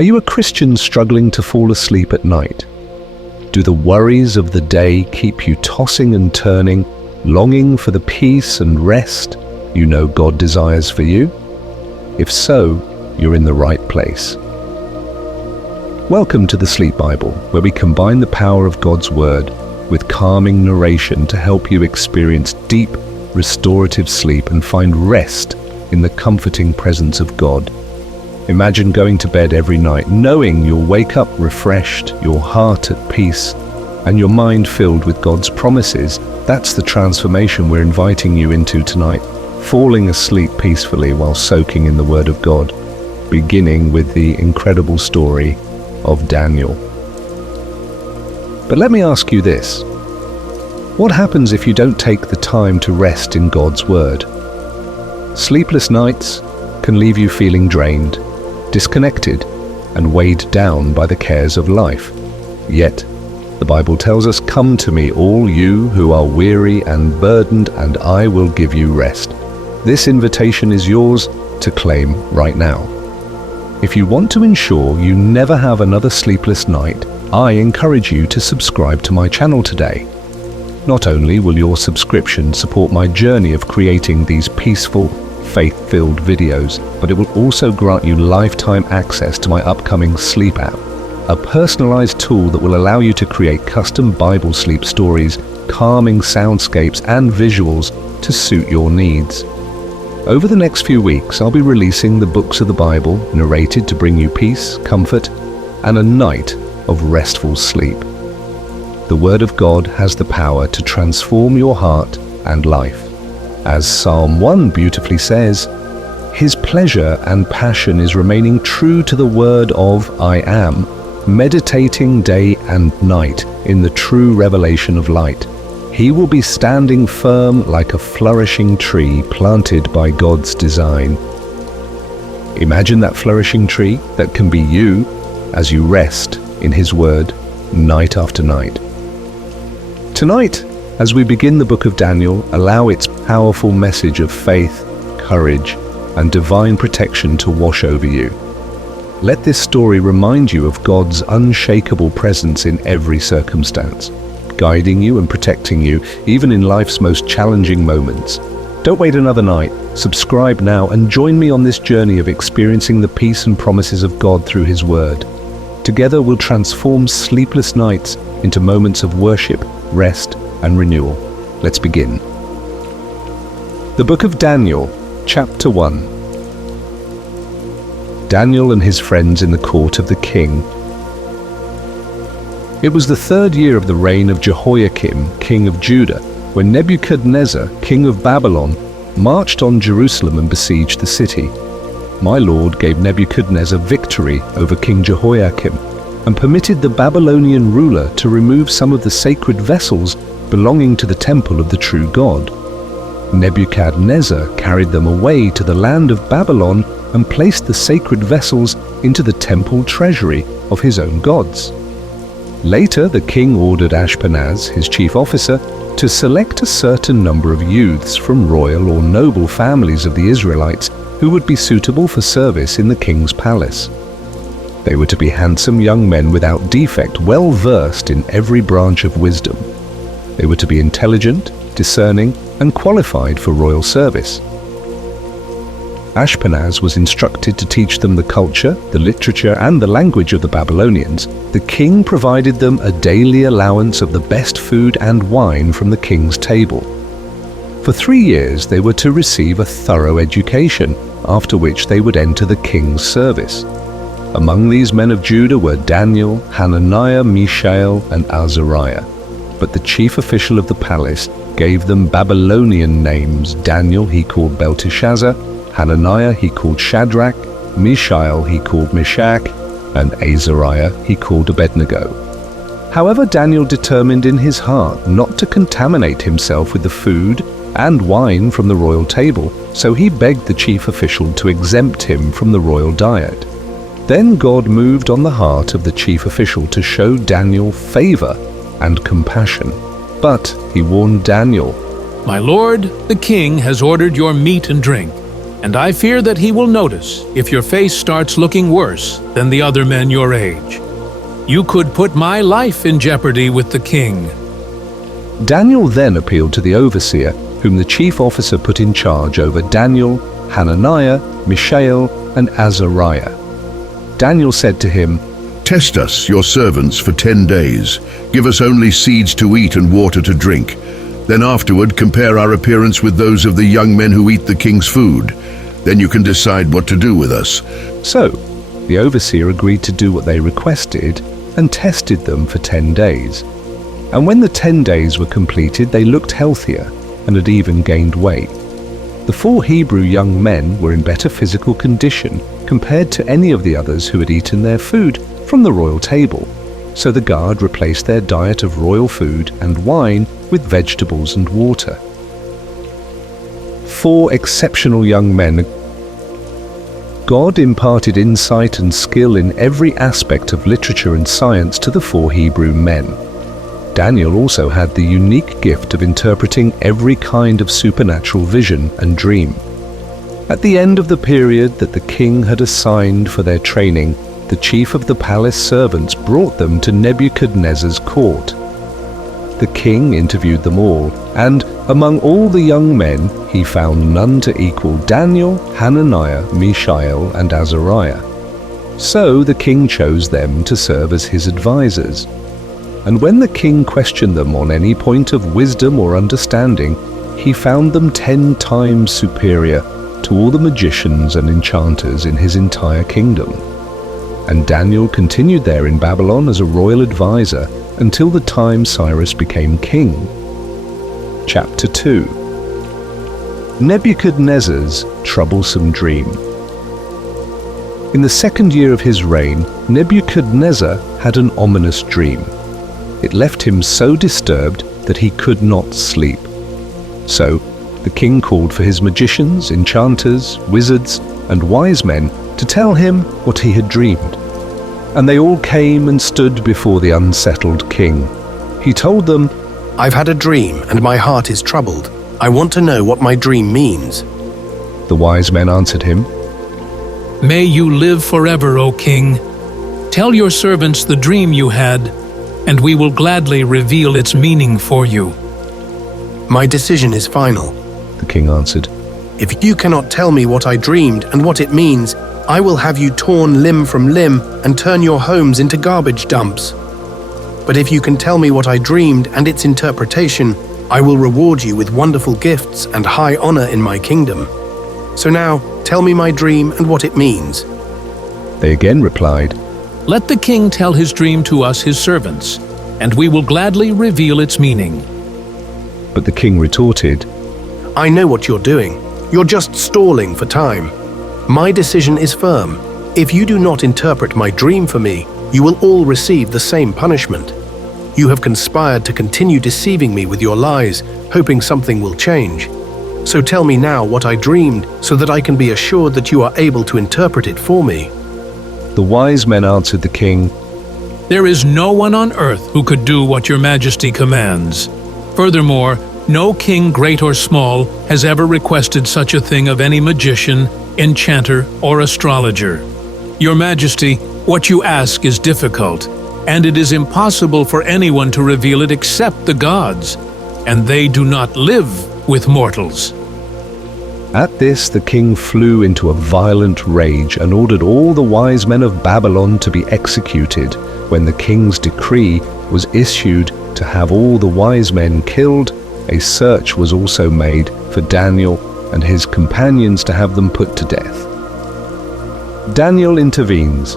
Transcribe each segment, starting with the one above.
Are you a Christian struggling to fall asleep at night? Do the worries of the day keep you tossing and turning, longing for the peace and rest you know God desires for you? If so, you're in the right place. Welcome to the Sleep Bible, where we combine the power of God's Word with calming narration to help you experience deep, restorative sleep and find rest in the comforting presence of God. Imagine going to bed every night knowing you'll wake up refreshed, your heart at peace, and your mind filled with God's promises. That's the transformation we're inviting you into tonight, falling asleep peacefully while soaking in the Word of God, beginning with the incredible story of Daniel. But let me ask you this. What happens if you don't take the time to rest in God's Word? Sleepless nights can leave you feeling drained, disconnected, and weighed down by the cares of life. Yet, the Bible tells us, "Come to me, all you who are weary and burdened, and I will give you rest." This invitation is yours to claim right now. If you want to ensure you never have another sleepless night, I encourage you to subscribe to my channel today. Not only will your subscription support my journey of creating these peaceful, faith-filled videos, but it will also grant you lifetime access to my upcoming Sleep app, a personalized tool that will allow you to create custom Bible sleep stories, calming soundscapes, and visuals to suit your needs. Over the next few weeks, I'll be releasing the books of the Bible, narrated to bring you peace, comfort, and a night of restful sleep. The Word of God has the power to transform your heart and life. As Psalm 1 beautifully says, "His pleasure and passion is remaining true to the word of I am, meditating day and night in the true revelation of light. He will be standing firm like a flourishing tree planted by God's design." Imagine that flourishing tree that can be you as you rest in His Word night after night. Tonight, as we begin the book of Daniel, allow its powerful message of faith, courage, and divine protection to wash over you. Let this story remind you of God's unshakable presence in every circumstance, guiding you and protecting you even in life's most challenging moments. Don't wait another night. Subscribe now and join me on this journey of experiencing the peace and promises of God through His Word. Together we'll transform sleepless nights into moments of worship, rest, and renewal. Let's begin. The Book of Daniel, Chapter 1. Daniel and his friends in the court of the king. It was the 3rd year of the reign of Jehoiakim, king of Judah, when Nebuchadnezzar, king of Babylon, marched on Jerusalem and besieged the city. My Lord gave Nebuchadnezzar victory over King Jehoiakim and permitted the Babylonian ruler to remove some of the sacred vessels belonging to the temple of the true God. Nebuchadnezzar carried them away to the land of Babylon and placed the sacred vessels into the temple treasury of his own gods. Later, the king ordered Ashpenaz, his chief officer, to select a certain number of youths from royal or noble families of the Israelites who would be suitable for service in the king's palace. They were to be handsome young men without defect, well versed in every branch of wisdom. They were to be intelligent, discerning, and qualified for royal service. Ashpenaz was instructed to teach them the culture, the literature, and the language of the Babylonians. The king provided them a daily allowance of the best food and wine from the king's table. For 3 years they were to receive a thorough education, after which they would enter the king's service. Among these men of Judah were Daniel, Hananiah, Mishael, and Azariah. But the chief official of the palace gave them Babylonian names. Daniel he called Belteshazzar, Hananiah he called Shadrach, Mishael he called Meshach, and Azariah he called Abednego. However, Daniel determined in his heart not to contaminate himself with the food and wine from the royal table, so he begged the chief official to exempt him from the royal diet. Then God moved on the heart of the chief official to show Daniel favor and compassion. But he warned Daniel, "My lord, the king has ordered your meat and drink. and I fear that he will notice if your face starts looking worse than the other men your age. You could put my life in jeopardy with the king." Daniel then appealed to the overseer, whom the chief officer put in charge over Daniel, Hananiah, Mishael, and Azariah. Daniel said to him, "Test us, your servants, for 10 days. Give us only seeds to eat and water to drink. Then afterward compare our appearance with those of the young men who eat the king's food. Then you can decide what to do with us." So the overseer agreed to do what they requested and tested them for 10 days. And when the 10 days were completed, they looked healthier and had even gained weight. The 4 Hebrew young men were in better physical condition compared to any of the others who had eaten their food from the royal table. So the guard replaced their diet of royal food and wine with vegetables and water. 4 exceptional young men. God imparted insight and skill in every aspect of literature and science to the 4 Hebrew men. Daniel also had the unique gift of interpreting every kind of supernatural vision and dream. At the end of the period that the king had assigned for their training, the chief of the palace servants brought them to Nebuchadnezzar's court. The king interviewed them all, and among all the young men he found none to equal Daniel, Hananiah, Mishael, and Azariah. So the king chose them to serve as his advisors. And when the king questioned them on any point of wisdom or understanding, he found them 10 times superior to all the magicians and enchanters in his entire kingdom. And Daniel continued there in Babylon as a royal advisor until the time Cyrus became king. Chapter 2. Nebuchadnezzar's troublesome dream. In the 2nd year of his reign, Nebuchadnezzar had an ominous dream. It left him so disturbed that he could not sleep. So the king called for his magicians, enchanters, wizards, and wise men to tell him what he had dreamed. And they all came and stood before the unsettled king. He told them, "I've had a dream, and my heart is troubled. I want to know what my dream means." The wise men answered him, "May you live forever, O king. Tell your servants the dream you had, and we will gladly reveal its meaning for you." "My decision is final. the king answered. If you cannot tell me what I dreamed and what it means, I will have you torn limb from limb and turn your homes into garbage dumps. But if you can tell me what I dreamed and its interpretation, I will reward you with wonderful gifts and high honor in my kingdom. So now, tell me my dream and what it means." They again replied, "Let the king tell his dream to us, his servants, and we will gladly reveal its meaning." But the king retorted, "I know what you're doing. You're just stalling for time. My decision is firm. If you do not interpret my dream for me, you will all receive the same punishment. You have conspired to continue deceiving me with your lies, hoping something will change. So tell me now what I dreamed, so that I can be assured that you are able to interpret it for me." The wise men answered the king, "There is no one on earth who could do what your majesty commands. Furthermore, no king, great or small, has ever requested such a thing of any magician, enchanter, or astrologer. Your majesty, what you ask is difficult, and it is impossible for anyone to reveal it except the gods, and they do not live with mortals." At this the king flew into a violent rage and ordered all the wise men of Babylon to be executed. When the king's decree was issued to have all the wise men killed, a search was also made for Daniel and his companions to have them put to death. Daniel intervenes.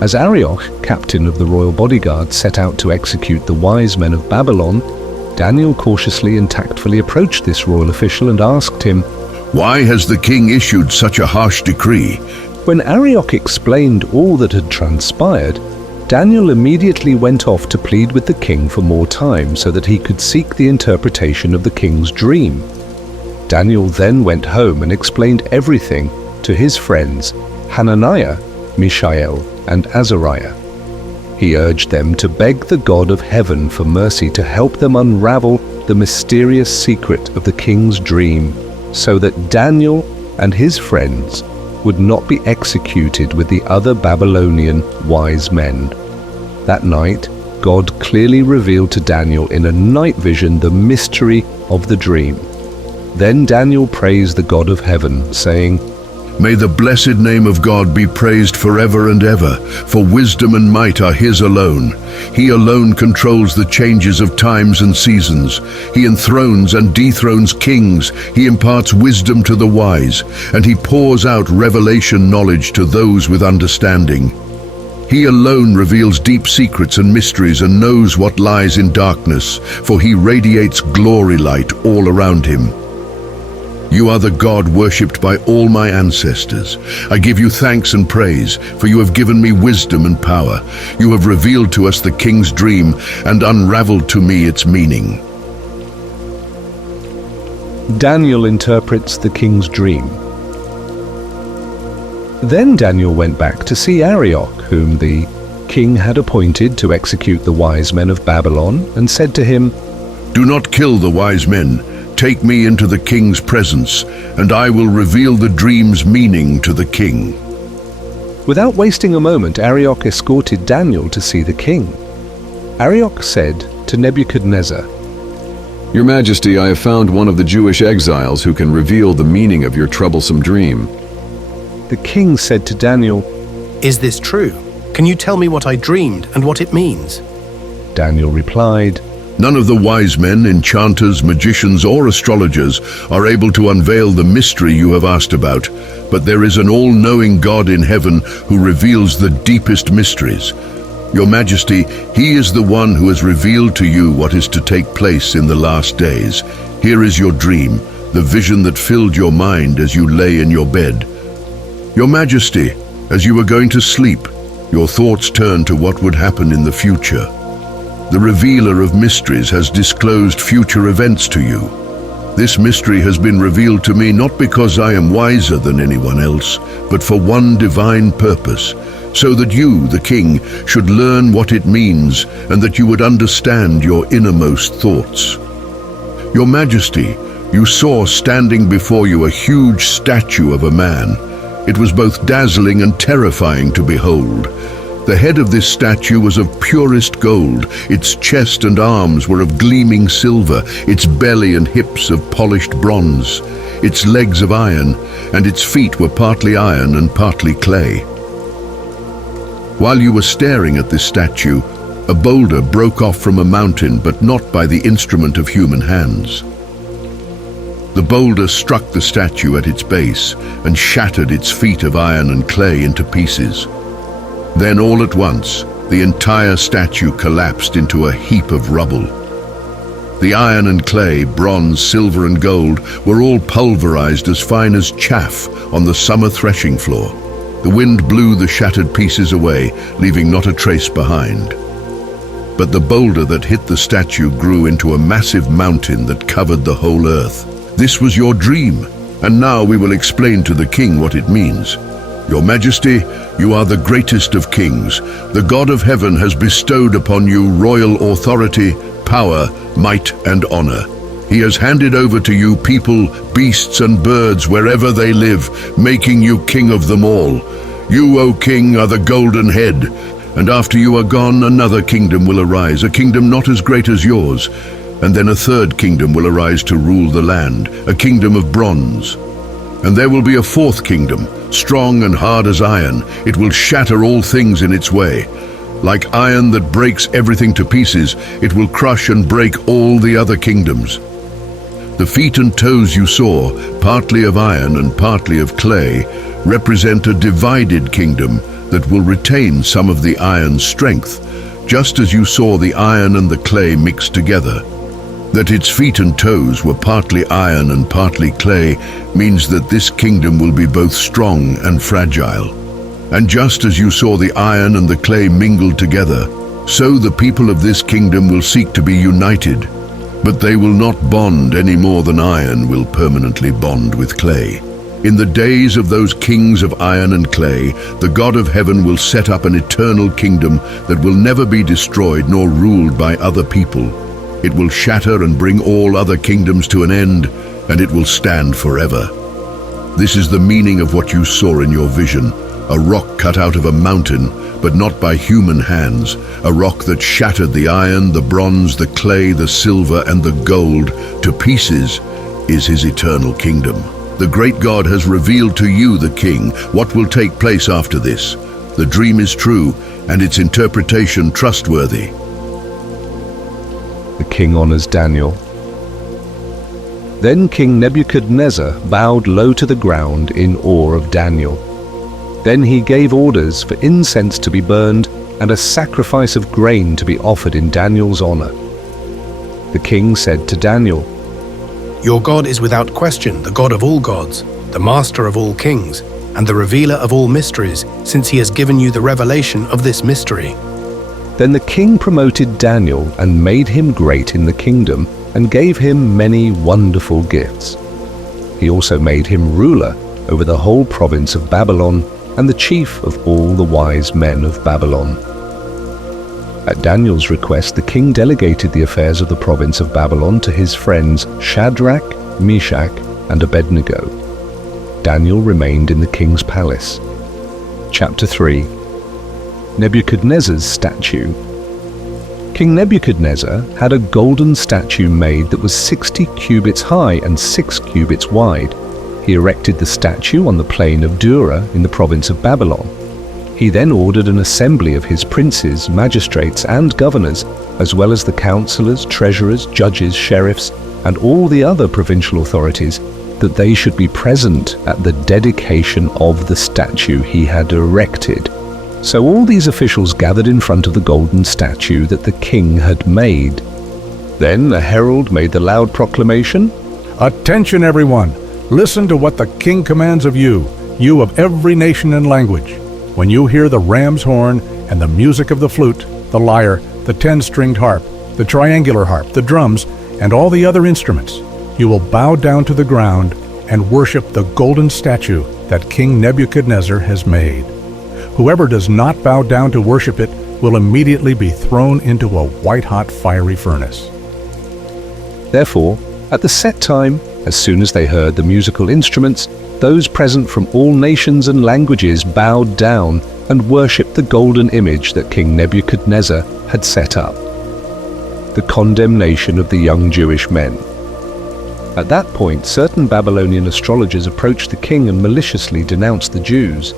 As Arioch, captain of the royal bodyguard, set out to execute the wise men of Babylon, Daniel cautiously and tactfully approached this royal official and asked him, "Why has the king issued such a harsh decree?" When Arioch explained all that had transpired, Daniel immediately went off to plead with the king for more time so that he could seek the interpretation of the king's dream. Daniel then went home and explained everything to his friends Hananiah, Mishael, and Azariah. He urged them to beg the God of heaven for mercy to help them unravel the mysterious secret of the king's dream so that Daniel and his friends would not be executed with the other Babylonian wise men. That night, God clearly revealed to Daniel in a night vision the mystery of the dream. Then Daniel praised the God of heaven, saying, May the blessed name of God be praised forever and ever, for wisdom and might are his alone. He alone controls the changes of times and seasons. He enthrones and dethrones kings. He imparts wisdom to the wise, and he pours out revelation knowledge to those with understanding. He alone reveals deep secrets and mysteries and knows what lies in darkness, for he radiates glory light all around him. You are the God worshipped by all my ancestors. I give you thanks and praise, for you have given me wisdom and power. You have revealed to us the king's dream and unraveled to me its meaning. Daniel interprets the king's dream. Then Daniel went back to see Arioch, whom the king had appointed to execute the wise men of Babylon, and said to him, Do not kill the wise men. Take me into the king's presence, and I will reveal the dream's meaning to the king. Without wasting a moment, Arioch escorted Daniel to see the king. Arioch said to Nebuchadnezzar, Your Majesty, I have found one of the Jewish exiles who can reveal the meaning of your troublesome dream. The king said to Daniel, Is this true? Can you tell me what I dreamed and what it means? Daniel replied, None of the wise men, enchanters, magicians, or astrologers are able to unveil the mystery you have asked about, but there is an all-knowing God in heaven who reveals the deepest mysteries. Your Majesty, he is the one who has revealed to you what is to take place in the last days. Here is your dream, the vision that filled your mind as you lay in your bed. Your Majesty, as you were going to sleep, your thoughts turned to what would happen in the future. The revealer of mysteries has disclosed future events to you. This mystery has been revealed to me not because I am wiser than anyone else, but for one divine purpose, so that you, the king, should learn what it means and that you would understand your innermost thoughts. Your Majesty, you saw standing before you a huge statue of a man. It was both dazzling and terrifying to behold. The head of this statue was of purest gold, its chest and arms were of gleaming silver, its belly and hips of polished bronze, its legs of iron, and its feet were partly iron and partly clay. While you were staring at this statue, a boulder broke off from a mountain, but not by the instrument of human hands. The boulder struck the statue at its base and shattered its feet of iron and clay into pieces. Then all at once, the entire statue collapsed into a heap of rubble. The iron and clay, bronze, silver and gold were all pulverized as fine as chaff on the summer threshing floor. The wind blew the shattered pieces away, leaving not a trace behind. But the boulder that hit the statue grew into a massive mountain that covered the whole earth. This was your dream, and now we will explain to the king what it means. Your Majesty, you are the greatest of kings. The God of heaven has bestowed upon you royal authority, power, might, and honor. He has handed over to you people, beasts, and birds wherever they live, making you king of them all. You, O king, are the golden head, and after you are gone, another kingdom will arise, a kingdom not as great as yours, and then a third kingdom will arise to rule the land, a kingdom of bronze. And there will be a fourth kingdom, strong and hard as iron. It will shatter all things in its way. Like iron that breaks everything to pieces, it will crush and break all the other kingdoms. The feet and toes you saw, partly of iron and partly of clay, represent a divided kingdom that will retain some of the iron's strength, just as you saw the iron and the clay mixed together. That its feet and toes were partly iron and partly clay means that this kingdom will be both strong and fragile. And just as you saw the iron and the clay mingled together, so the people of this kingdom will seek to be united, but they will not bond any more than iron will permanently bond with clay. In the days of those kings of iron and clay, the God of heaven will set up an eternal kingdom that will never be destroyed nor ruled by other people. It will shatter and bring all other kingdoms to an end, and it will stand forever. This is the meaning of what you saw in your vision, a rock cut out of a mountain, but not by human hands, a rock that shattered the iron, the bronze, the clay, the silver, and the gold to pieces, is his eternal kingdom. The great God has revealed to you, the king, what will take place after this. The dream is true, and its interpretation trustworthy. The king honors Daniel. Then King Nebuchadnezzar bowed low to the ground in awe of Daniel. Then he gave orders for incense to be burned and a sacrifice of grain to be offered in Daniel's honor. The king said to Daniel, Your God is without question the God of all gods, the master of all kings, and the revealer of all mysteries, since he has given you the revelation of this mystery. Then the king promoted Daniel and made him great in the kingdom and gave him many wonderful gifts. He also made him ruler over the whole province of Babylon and the chief of all the wise men of Babylon. At Daniel's request, the king delegated the affairs of the province of Babylon to his friends Shadrach, Meshach, and Abednego. Daniel remained in the king's palace. Chapter 3. Nebuchadnezzar's statue. King Nebuchadnezzar had a golden statue made that was 60 cubits high and 6 cubits wide. He erected the statue on the plain of Dura in the province of Babylon. He then ordered an assembly of his princes, magistrates, and governors, as well as the counselors, treasurers, judges, sheriffs, and all the other provincial authorities, that they should be present at the dedication of the statue he had erected. So all these officials gathered in front of the golden statue that the king had made. Then a herald made the loud proclamation, Attention, everyone! Listen to what the king commands of you, you of every nation and language. When you hear the ram's horn and the music of the flute, the lyre, the 10-stringed harp, the triangular harp, the drums, and all the other instruments, you will bow down to the ground and worship the golden statue that King Nebuchadnezzar has made. Whoever does not bow down to worship it will immediately be thrown into a white-hot fiery furnace. Therefore, at the set time, as soon as they heard the musical instruments, those present from all nations and languages bowed down and worshipped the golden image that King Nebuchadnezzar had set up. The condemnation of the young Jewish men. At that point, certain Babylonian astrologers approached the king and maliciously denounced the Jews.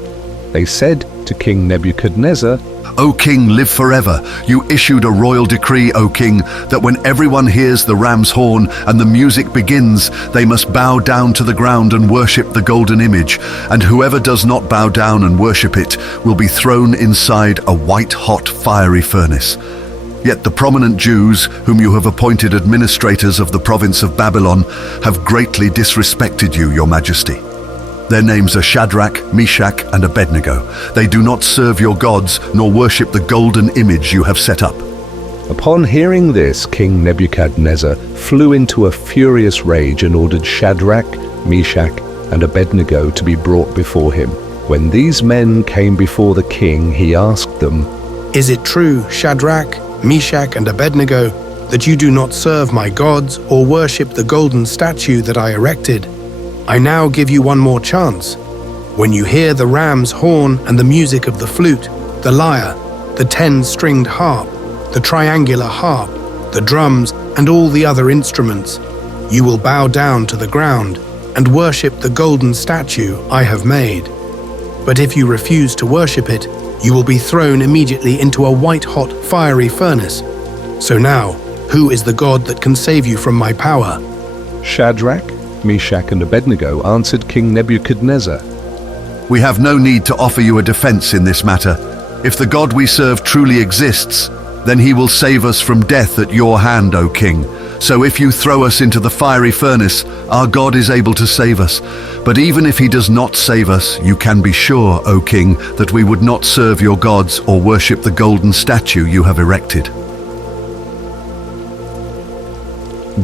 They said to King Nebuchadnezzar, O king, live forever. You issued a royal decree, O king, that when everyone hears the ram's horn and the music begins, they must bow down to the ground and worship the golden image, and whoever does not bow down and worship it will be thrown inside a white-hot fiery furnace. Yet the prominent Jews, whom you have appointed administrators of the province of Babylon, have greatly disrespected you, your majesty. Their names are Shadrach, Meshach, and Abednego. They do not serve your gods, nor worship the golden image you have set up. Upon hearing this, King Nebuchadnezzar flew into a furious rage and ordered Shadrach, Meshach, and Abednego to be brought before him. When these men came before the king, he asked them, Is it true, Shadrach, Meshach, and Abednego, that you do not serve my gods or worship the golden statue that I erected? I now give you one more chance. When you hear the ram's horn and the music of the flute, the lyre, the 10-stringed harp, the triangular harp, the drums, and all the other instruments, you will bow down to the ground and worship the golden statue I have made. But if you refuse to worship it, you will be thrown immediately into a white-hot fiery furnace. So now, who is the God that can save you from my power? Shadrach, Meshach, and Abednego answered King Nebuchadnezzar, We have no need to offer you a defense in this matter. If the God we serve truly exists, then he will save us from death at your hand, O king. So if you throw us into the fiery furnace, our God is able to save us. But even if he does not save us, you can be sure, O king, that we would not serve your gods or worship the golden statue you have erected.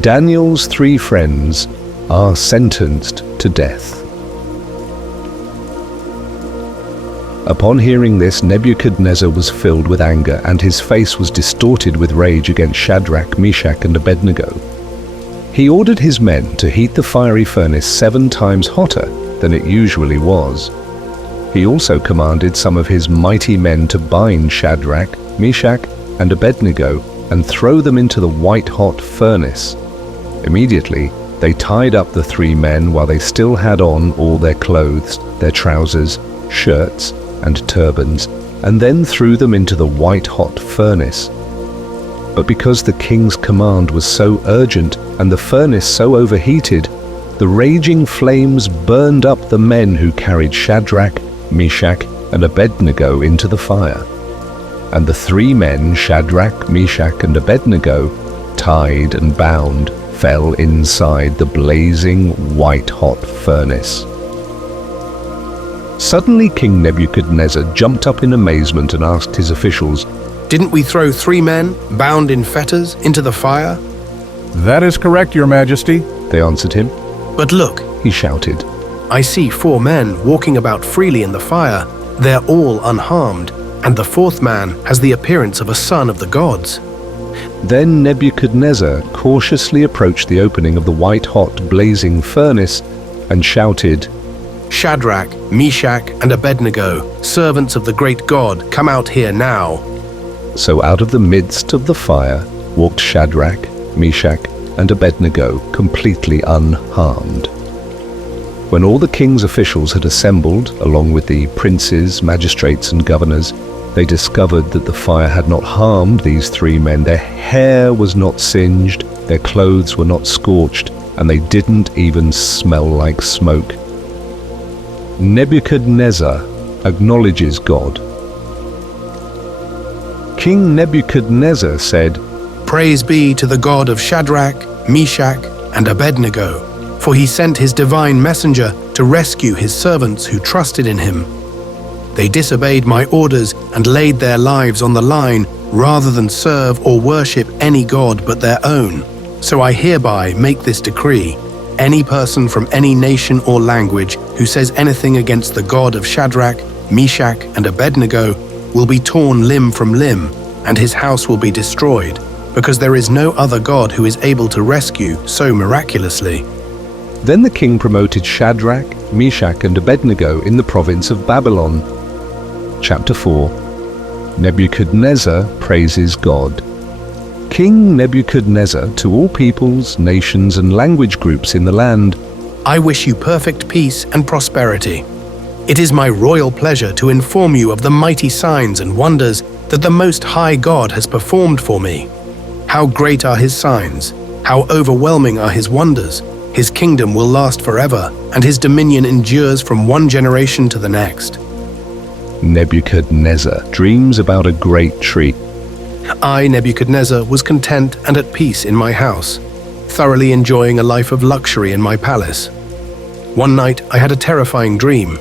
Daniel's 3 friends are sentenced to death. Upon hearing this, Nebuchadnezzar was filled with anger, and his face was distorted with rage against Shadrach, Meshach, and Abednego. He ordered his men to heat the fiery furnace 7 times hotter than it usually was. He also commanded some of his mighty men to bind Shadrach, Meshach, and Abednego and throw them into the white-hot furnace. Immediately, they tied up the 3 men while they still had on all their clothes, their trousers, shirts, and turbans, and then threw them into the white-hot furnace. But because the king's command was so urgent and the furnace so overheated, the raging flames burned up the men who carried Shadrach, Meshach, and Abednego into the fire. And the 3 men, Shadrach, Meshach, and Abednego, tied and bound, fell inside the blazing white-hot furnace. Suddenly King Nebuchadnezzar jumped up in amazement and asked his officials, "Didn't we throw 3 men, bound in fetters, into the fire?" That is correct, Your Majesty. They answered him. "But look, He shouted, I see 4 men walking about freely in the fire. They're all unharmed, and the 4th man has the appearance of a son of the gods." Then Nebuchadnezzar cautiously approached the opening of the white-hot blazing furnace and shouted, "Shadrach, Meshach, and Abednego, servants of the great God, come out here now." So out of the midst of the fire walked Shadrach, Meshach, and Abednego, completely unharmed. When all the king's officials had assembled, along with the princes, magistrates, and governors, they discovered that the fire had not harmed these 3 men. Their hair was not singed, their clothes were not scorched, and they didn't even smell like smoke. Nebuchadnezzar acknowledges God. King Nebuchadnezzar said, "Praise be to the God of Shadrach, Meshach, and Abednego, for he sent his divine messenger to rescue his servants who trusted in him. They disobeyed my orders and laid their lives on the line rather than serve or worship any god but their own. So I hereby make this decree. Any person from any nation or language who says anything against the God of Shadrach, Meshach, and Abednego will be torn limb from limb, and his house will be destroyed, because there is no other God who is able to rescue so miraculously." Then the king promoted Shadrach, Meshach, and Abednego in the province of Babylon. Chapter 4. Nebuchadnezzar praises God. King Nebuchadnezzar, to all peoples, nations, and language groups in the land, "I wish you perfect peace and prosperity. It is my royal pleasure to inform you of the mighty signs and wonders that the Most High God has performed for me. How great are his signs! How overwhelming are his wonders! His kingdom will last forever, and his dominion endures from one generation to the next." Nebuchadnezzar dreams about a great tree. I, Nebuchadnezzar, was content and at peace in my house, thoroughly enjoying a life of luxury in my palace. One night I had a terrifying dream.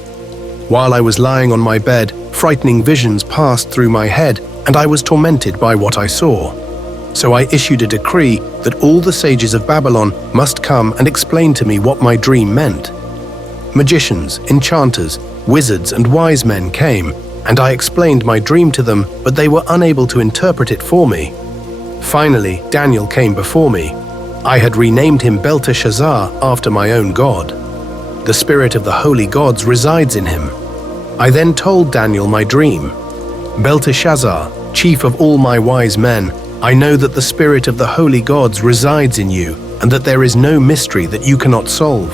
While I was lying on my bed, frightening visions passed through my head, and I was tormented by what I saw. So I issued a decree that all the sages of Babylon must come and explain to me what my dream meant. Magicians, enchanters, wizards, and wise men came, and I explained my dream to them, but they were unable to interpret it for me. Finally, Daniel came before me. I had renamed him Belteshazzar after my own god. The spirit of the holy gods resides in him. I then told Daniel my dream. "Belteshazzar, chief of all my wise men, I know that the spirit of the holy gods resides in you, and that there is no mystery that you cannot solve.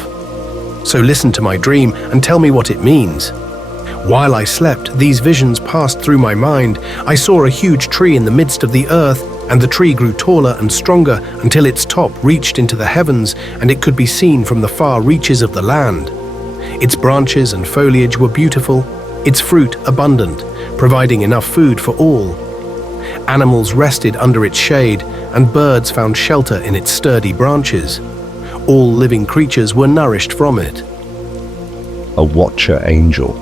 So listen to my dream and tell me what it means." While I slept, these visions passed through my mind. I saw a huge tree in the midst of the earth, and the tree grew taller and stronger until its top reached into the heavens, and it could be seen from the far reaches of the land. Its branches and foliage were beautiful, its fruit abundant, providing enough food for all. Animals rested under its shade, and birds found shelter in its sturdy branches. All living creatures were nourished from it. A watcher angel.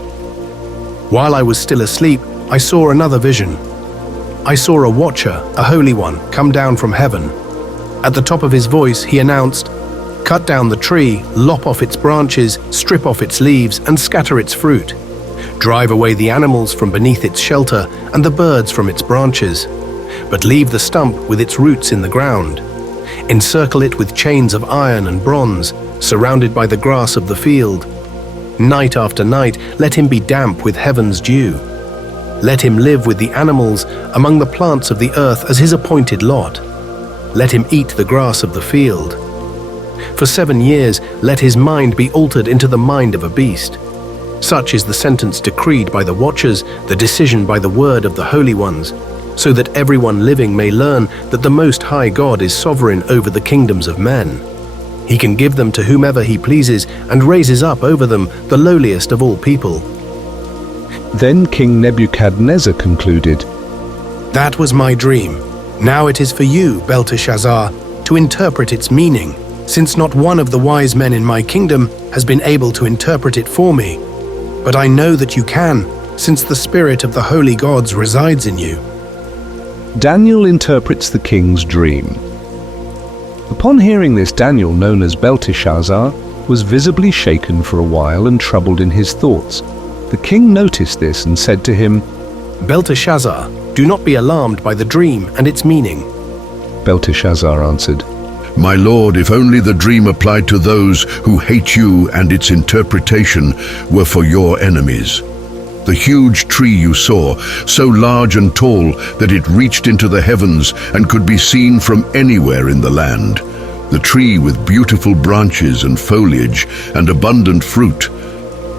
While I was still asleep, I saw another vision. I saw a watcher, a holy one, come down from heaven. At the top of his voice, he announced, "Cut down the tree, lop off its branches, strip off its leaves, and scatter its fruit. Drive away the animals from beneath its shelter and the birds from its branches, but leave the stump with its roots in the ground. encircle it with chains of iron and bronze, surrounded by the grass of the field. Night after night, let him be damp with heaven's dew. Let him live with the animals among the plants of the earth as his appointed lot. Let him eat the grass of the field. For 7 years, let his mind be altered into the mind of a beast. Such is the sentence decreed by the watchers, the decision by the word of the holy ones, so that everyone living may learn that the Most High God is sovereign over the kingdoms of men. He can give them to whomever he pleases and raises up over them the lowliest of all people. Then King Nebuchadnezzar concluded, That was my dream. Now it is for you, Belteshazzar, to interpret its meaning, since not one of the wise men in my kingdom has been able to interpret it for me. But I know that you can, since the spirit of the holy gods resides in you. Daniel interprets the king's dream. Upon hearing this, Daniel, known as Belteshazzar, was visibly shaken for a while and troubled in his thoughts. The king noticed this and said to him, Belteshazzar, do not be alarmed by the dream and its meaning. Belteshazzar answered, My lord, if only the dream applied to those who hate you and its interpretation were for your enemies. The huge tree you saw, so large and tall that it reached into the heavens and could be seen from anywhere in the land. The tree with beautiful branches and foliage and abundant fruit,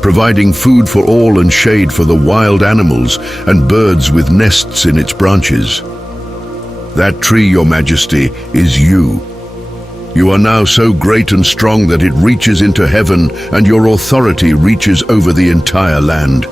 providing food for all and shade for the wild animals and birds with nests in its branches. That tree, your majesty, is you. You are now so great and strong that it reaches into heaven, and your authority reaches over the entire land.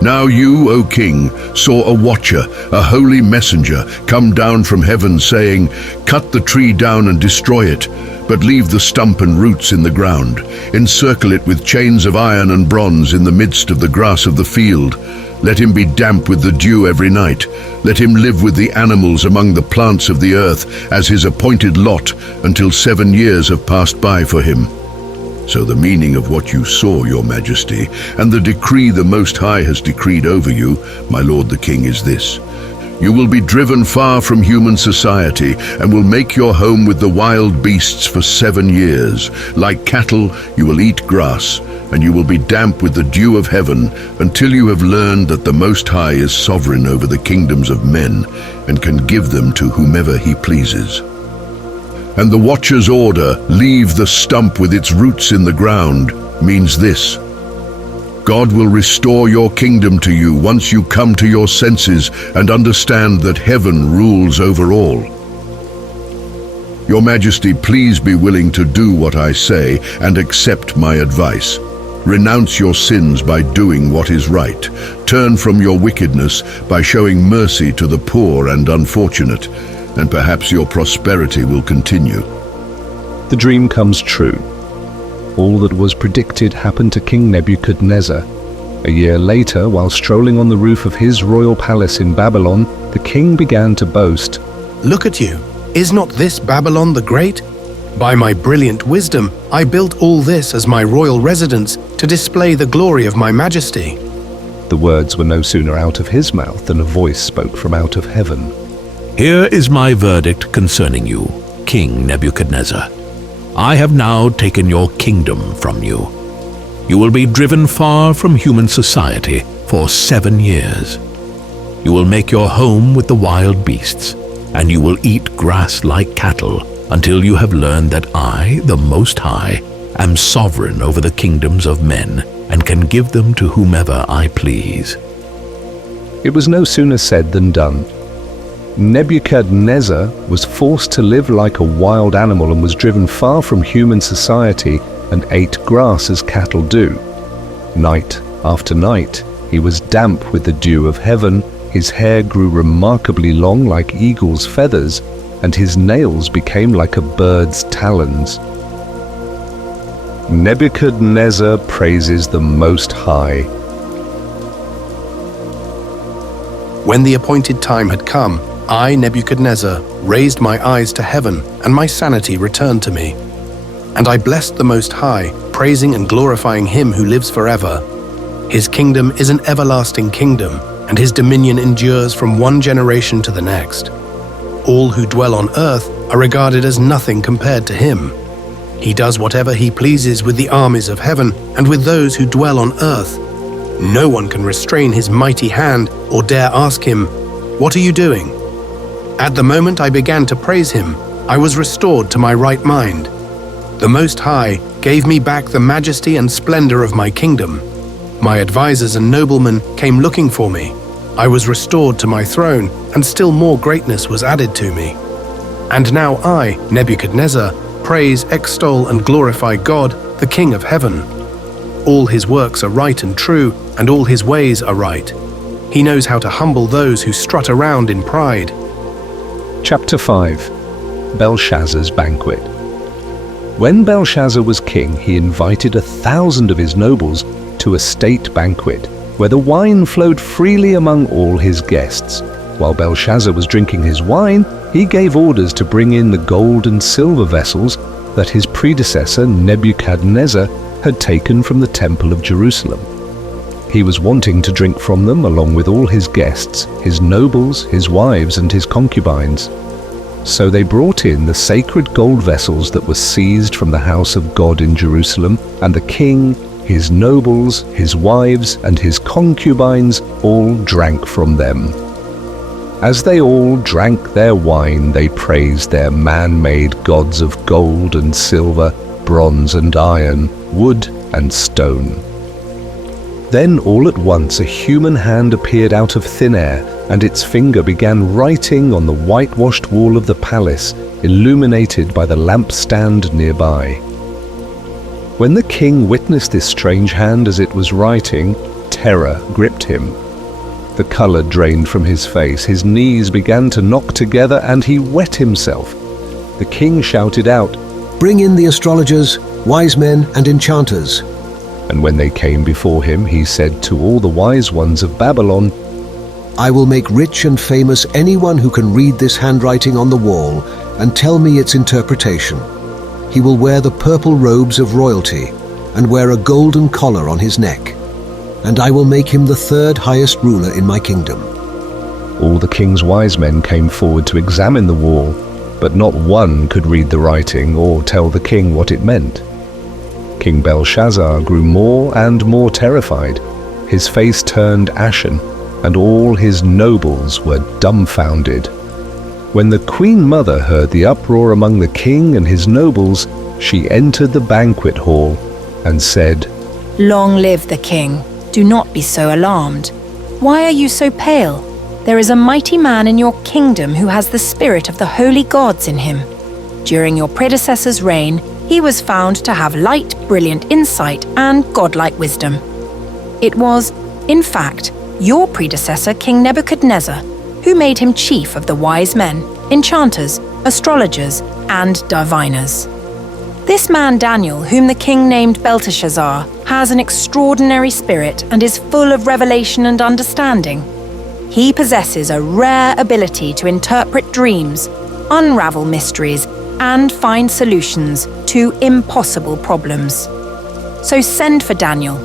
Now you, O king, saw a watcher, a holy messenger, come down from heaven saying, Cut the tree down and destroy it, but leave the stump and roots in the ground. Encircle it with chains of iron and bronze in the midst of the grass of the field. Let him be damp with the dew every night. Let him live with the animals among the plants of the earth as his appointed lot until 7 years have passed by for him. So the meaning of what you saw, your majesty, and the decree the Most High has decreed over you, my lord the king, is this. You will be driven far from human society and will make your home with the wild beasts for 7 years. Like cattle, you will eat grass, and you will be damp with the dew of heaven until you have learned that the Most High is sovereign over the kingdoms of men and can give them to whomever he pleases. And the watcher's order, leave the stump with its roots in the ground, means this. God will restore your kingdom to you once you come to your senses and understand that heaven rules over all. Your Majesty, please be willing to do what I say and accept my advice. Renounce your sins by doing what is right. Turn from your wickedness by showing mercy to the poor and unfortunate, and perhaps your prosperity will continue. The dream comes true. All that was predicted happened to King Nebuchadnezzar. A year later, while strolling on the roof of his royal palace in Babylon, the king began to boast. Look at you. Is not this Babylon the Great? By my brilliant wisdom, I built all this as my royal residence to display the glory of my majesty. The words were no sooner out of his mouth than a voice spoke from out of heaven. Here is my verdict concerning you, King Nebuchadnezzar. I have now taken your kingdom from you. You will be driven far from human society for 7 years. You will make your home with the wild beasts, and you will eat grass like cattle until you have learned that I, the Most High, am sovereign over the kingdoms of men and can give them to whomever I please. It was no sooner said than done. Nebuchadnezzar was forced to live like a wild animal and was driven far from human society and ate grass as cattle do. Night after night, he was damp with the dew of heaven, his hair grew remarkably long like eagle's feathers, and his nails became like a bird's talons. Nebuchadnezzar praises the Most High. When the appointed time had come, I, Nebuchadnezzar, raised my eyes to heaven, and my sanity returned to me. And I blessed the Most High, praising and glorifying him who lives forever. His kingdom is an everlasting kingdom, and his dominion endures from one generation to the next. All who dwell on earth are regarded as nothing compared to him. He does whatever he pleases with the armies of heaven and with those who dwell on earth. No one can restrain his mighty hand or dare ask him, "What are you doing?" At the moment I began to praise him, I was restored to my right mind. The Most High gave me back the majesty and splendor of my kingdom. My advisors and noblemen came looking for me. I was restored to my throne, and still more greatness was added to me. And now I, Nebuchadnezzar, praise, extol, and glorify God, the King of heaven. All his works are right and true, and all his ways are right. He knows how to humble those who strut around in pride. Chapter 5. Belshazzar's Banquet. When Belshazzar was king, he invited 1,000 of his nobles to a state banquet, where the wine flowed freely among all his guests. While Belshazzar was drinking his wine, he gave orders to bring in the gold and silver vessels that his predecessor Nebuchadnezzar had taken from the Temple of Jerusalem. He was wanting to drink from them along with all his guests, his nobles, his wives, and his concubines. So they brought in the sacred gold vessels that were seized from the house of God in Jerusalem, and the king, his nobles, his wives, and his concubines all drank from them. As they all drank their wine, they praised their man-made gods of gold and silver, bronze and iron, wood and stone. Then all at once a human hand appeared out of thin air, and its finger began writing on the whitewashed wall of the palace, illuminated by the lampstand nearby. When the king witnessed this strange hand as it was writing, terror gripped him. The color drained from his face, his knees began to knock together, and he wet himself. The king shouted out, "Bring in the astrologers, wise men, and enchanters." And when they came before him, he said to all the wise ones of Babylon, "I will make rich and famous anyone who can read this handwriting on the wall and tell me its interpretation. He will wear the purple robes of royalty and wear a golden collar on his neck, and I will make him the third highest ruler in my kingdom." All the king's wise men came forward to examine the wall, but not one could read the writing or tell the king what it meant. King Belshazzar grew more and more terrified. His face turned ashen, and all his nobles were dumbfounded. When the queen mother heard the uproar among the king and his nobles, she entered the banquet hall and said, "Long live the king. Do not be so alarmed. Why are you so pale? There is a mighty man in your kingdom who has the spirit of the holy gods in him. During your predecessor's reign, he was found to have light, brilliant insight and godlike wisdom. It was, in fact, your predecessor, King Nebuchadnezzar, who made him chief of the wise men, enchanters, astrologers, and diviners. This man Daniel, whom the king named Belteshazzar, has an extraordinary spirit and is full of revelation and understanding. He possesses a rare ability to interpret dreams, unravel mysteries, and find solutions to impossible problems. So send for Daniel,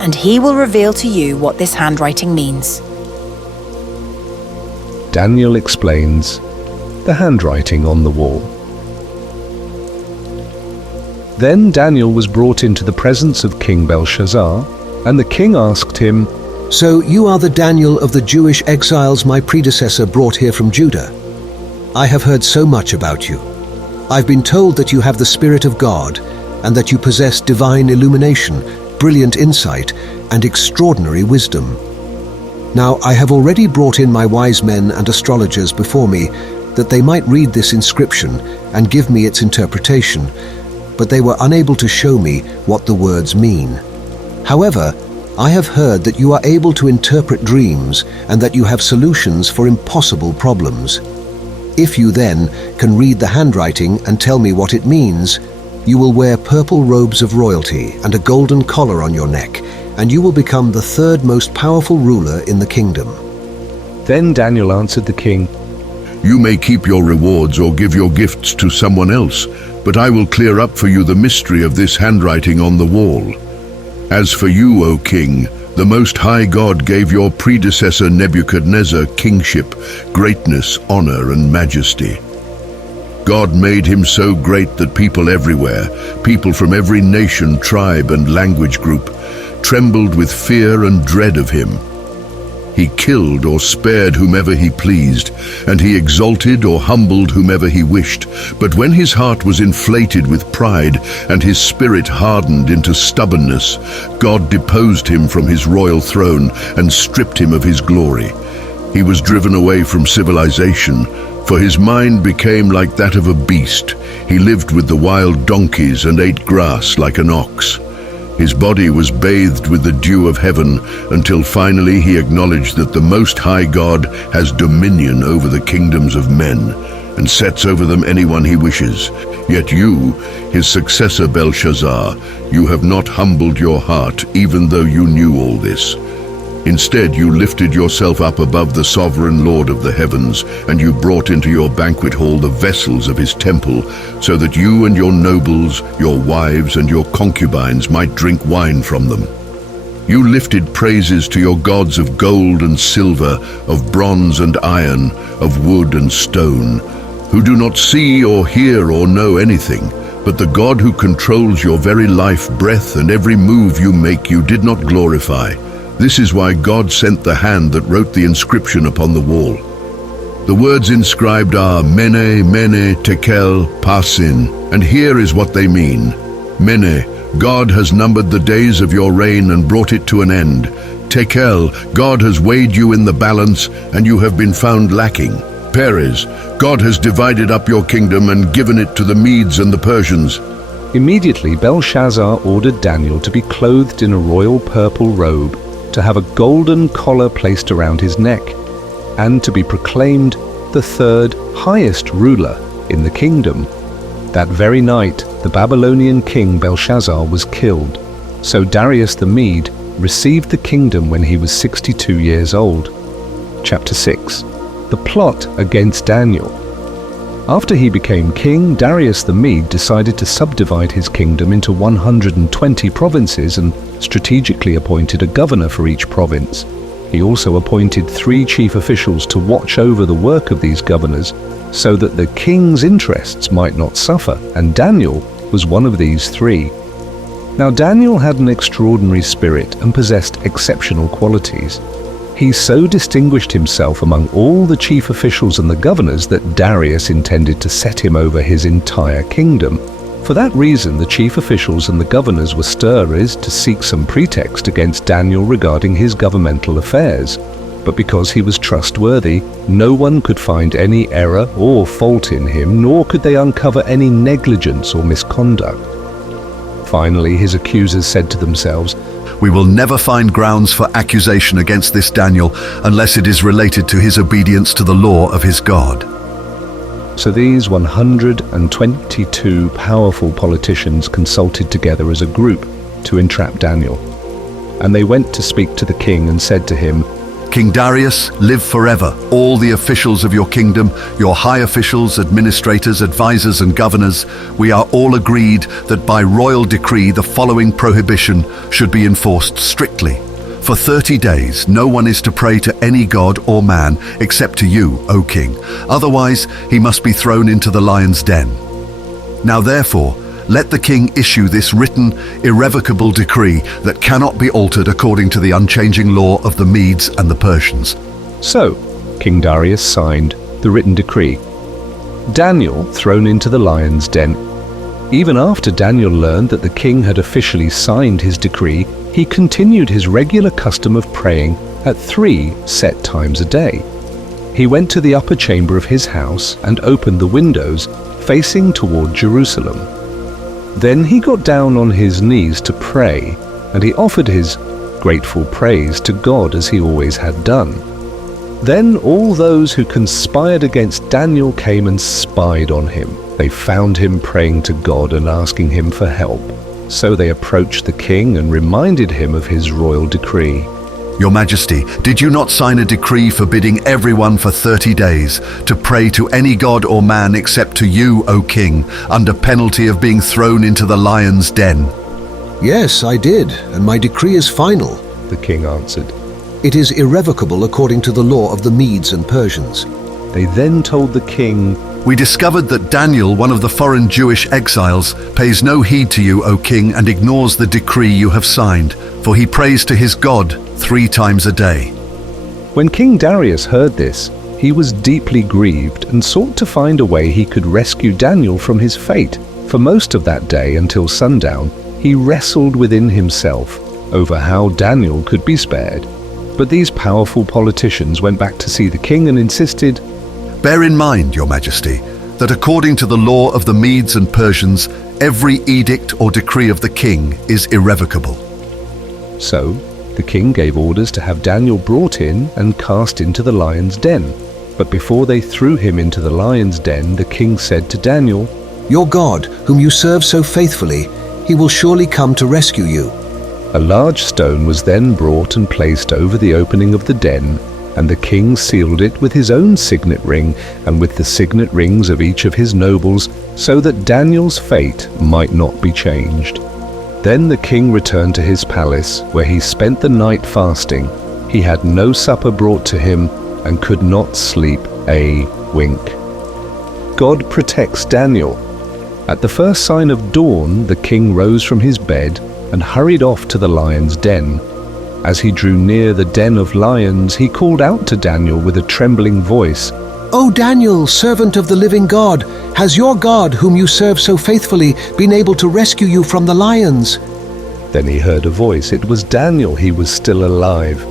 and he will reveal to you what this handwriting means." Daniel explains the handwriting on the wall. Then Daniel was brought into the presence of King Belshazzar, and the king asked him, "So you are the Daniel of the Jewish exiles my predecessor brought here from Judah? I have heard so much about you. I've been told that you have the Spirit of God, and that you possess divine illumination, brilliant insight, and extraordinary wisdom. Now I have already brought in my wise men and astrologers before me, that they might read this inscription and give me its interpretation, but they were unable to show me what the words mean. However, I have heard that you are able to interpret dreams and that you have solutions for impossible problems. If you then can read the handwriting and tell me what it means, you will wear purple robes of royalty and a golden collar on your neck, and you will become the third most powerful ruler in the kingdom." Then Daniel answered the king, You may keep your rewards or give your gifts to someone else, but I will clear up for you the mystery of this handwriting on the wall. As for you, O king, the Most High God gave your predecessor Nebuchadnezzar kingship, greatness, honor, and majesty. God made him so great that people everywhere, people from every nation, tribe, and language group, trembled with fear and dread of him. He killed or spared whomever he pleased, and he exalted or humbled whomever he wished. But when his heart was inflated with pride and his spirit hardened into stubbornness, God deposed him from his royal throne and stripped him of his glory. He was driven away from civilization, for his mind became like that of a beast. He lived with the wild donkeys and ate grass like an ox. His body was bathed with the dew of heaven until finally he acknowledged that the Most High God has dominion over the kingdoms of men and sets over them anyone he wishes. Yet you, his successor Belshazzar, you have not humbled your heart even though you knew all this. Instead, you lifted yourself up above the sovereign Lord of the heavens, and you brought into your banquet hall the vessels of his temple, so that you and your nobles, your wives, and your concubines might drink wine from them. You lifted praises to your gods of gold and silver, of bronze and iron, of wood and stone, who do not see or hear or know anything, but the God who controls your very life, breath, and every move you make you did not glorify. This is why God sent the hand that wrote the inscription upon the wall. The words inscribed are Mene, Mene, Tekel, Parsin, and here is what they mean. Mene, God has numbered the days of your reign and brought it to an end. Tekel, God has weighed you in the balance and you have been found lacking. Peres, God has divided up your kingdom and given it to the Medes and the Persians. Immediately Belshazzar ordered Daniel to be clothed in a royal purple robe, to have a golden collar placed around his neck, and to be proclaimed the third highest ruler in the kingdom. That very night, the Babylonian king Belshazzar was killed. So Darius the Mede received the kingdom when he was 62 years old. Chapter 6. The plot against Daniel. After he became king, Darius the Mede decided to subdivide his kingdom into 120 provinces and strategically appointed a governor for each province. He also appointed 3 chief officials to watch over the work of these governors so that the king's interests might not suffer, and Daniel was one of these 3. Now Daniel had an extraordinary spirit and possessed exceptional qualities. He so distinguished himself among all the chief officials and the governors that Darius intended to set him over his entire kingdom. For that reason, the chief officials and the governors were stirred to seek some pretext against Daniel regarding his governmental affairs. But because he was trustworthy, no one could find any error or fault in him, nor could they uncover any negligence or misconduct. Finally, his accusers said to themselves, "We will never find grounds for accusation against this Daniel unless it is related to his obedience to the law of his God." So these 122 powerful politicians consulted together as a group to entrap Daniel. And they went to speak to the king and said to him, "King Darius, live forever. All the officials of your kingdom, your high officials, administrators, advisors, and governors, we are all agreed that by royal decree the following prohibition should be enforced strictly. For 30 days, no one is to pray to any god or man except to you, O king. Otherwise, he must be thrown into the lion's den. Now therefore, let the king issue this written, irrevocable decree that cannot be altered according to the unchanging law of the Medes and the Persians." So King Darius signed the written decree. Daniel thrown into the lion's den. Even after Daniel learned that the king had officially signed his decree, he continued his regular custom of praying at 3 set times a day. He went to the upper chamber of his house and opened the windows facing toward Jerusalem. Then he got down on his knees to pray, and he offered his grateful praise to God as he always had done. Then all those who conspired against Daniel came and spied on him. They found him praying to God and asking him for help. So they approached the king and reminded him of his royal decree. "Your Majesty, did you not sign a decree forbidding everyone for 30 days to pray to any god or man except to you, O king, under penalty of being thrown into the lion's den?" Yes, I did, and my decree is final. The king answered. It is irrevocable according to the law of the Medes and Persians. They then told the king, We discovered that Daniel, one of the foreign Jewish exiles, pays no heed to you, O king, and ignores the decree you have signed, for he prays to his God 3 times a day. When King Darius heard this, he was deeply grieved and sought to find a way he could rescue Daniel from his fate. For most of that day until sundown, he wrestled within himself over how Daniel could be spared. But these powerful politicians went back to see the king and insisted, Bear in mind, your majesty, that according to the law of the Medes and Persians, every edict or decree of the king is irrevocable. So the king gave orders to have Daniel brought in and cast into the lion's den. But before they threw him into the lion's den, the king said to Daniel, Your God, whom you serve so faithfully, he will surely come to rescue you. A large stone was then brought and placed over the opening of the den, and the king sealed it with his own signet ring and with the signet rings of each of his nobles, so that Daniel's fate might not be changed. Then the king returned to his palace, where he spent the night fasting. He had no supper brought to him and could not sleep a wink. God protects Daniel. At the first sign of dawn, the king rose from his bed and hurried off to the lion's den. As he drew near the den of lions, he called out to Daniel with a trembling voice, O Daniel, servant of the living God, has your God, whom you serve so faithfully, been able to rescue you from the lions? Then he heard a voice. It was Daniel. He was still alive.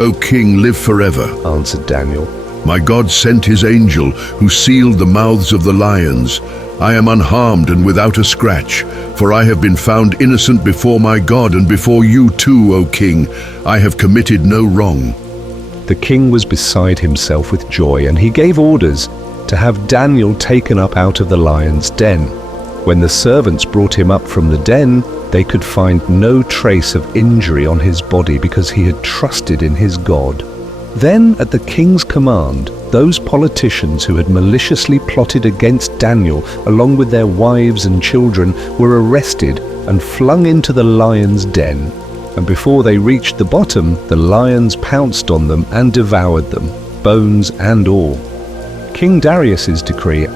O king, live forever, Answered Daniel. My God sent his angel, who sealed the mouths of the lions. I am unharmed and without a scratch, for I have been found innocent before my God and before you too, O king. I have committed no wrong. The king was beside himself with joy, and he gave orders to have Daniel taken up out of the lion's den. When the servants brought him up from the den, they could find no trace of injury on his body because he had trusted in his God. Then, at the king's command, those politicians who had maliciously plotted against Daniel, along with their wives and children, were arrested and flung into the lion's den. And before they reached the bottom, the lions pounced on them and devoured them, bones and all. King Darius's decree.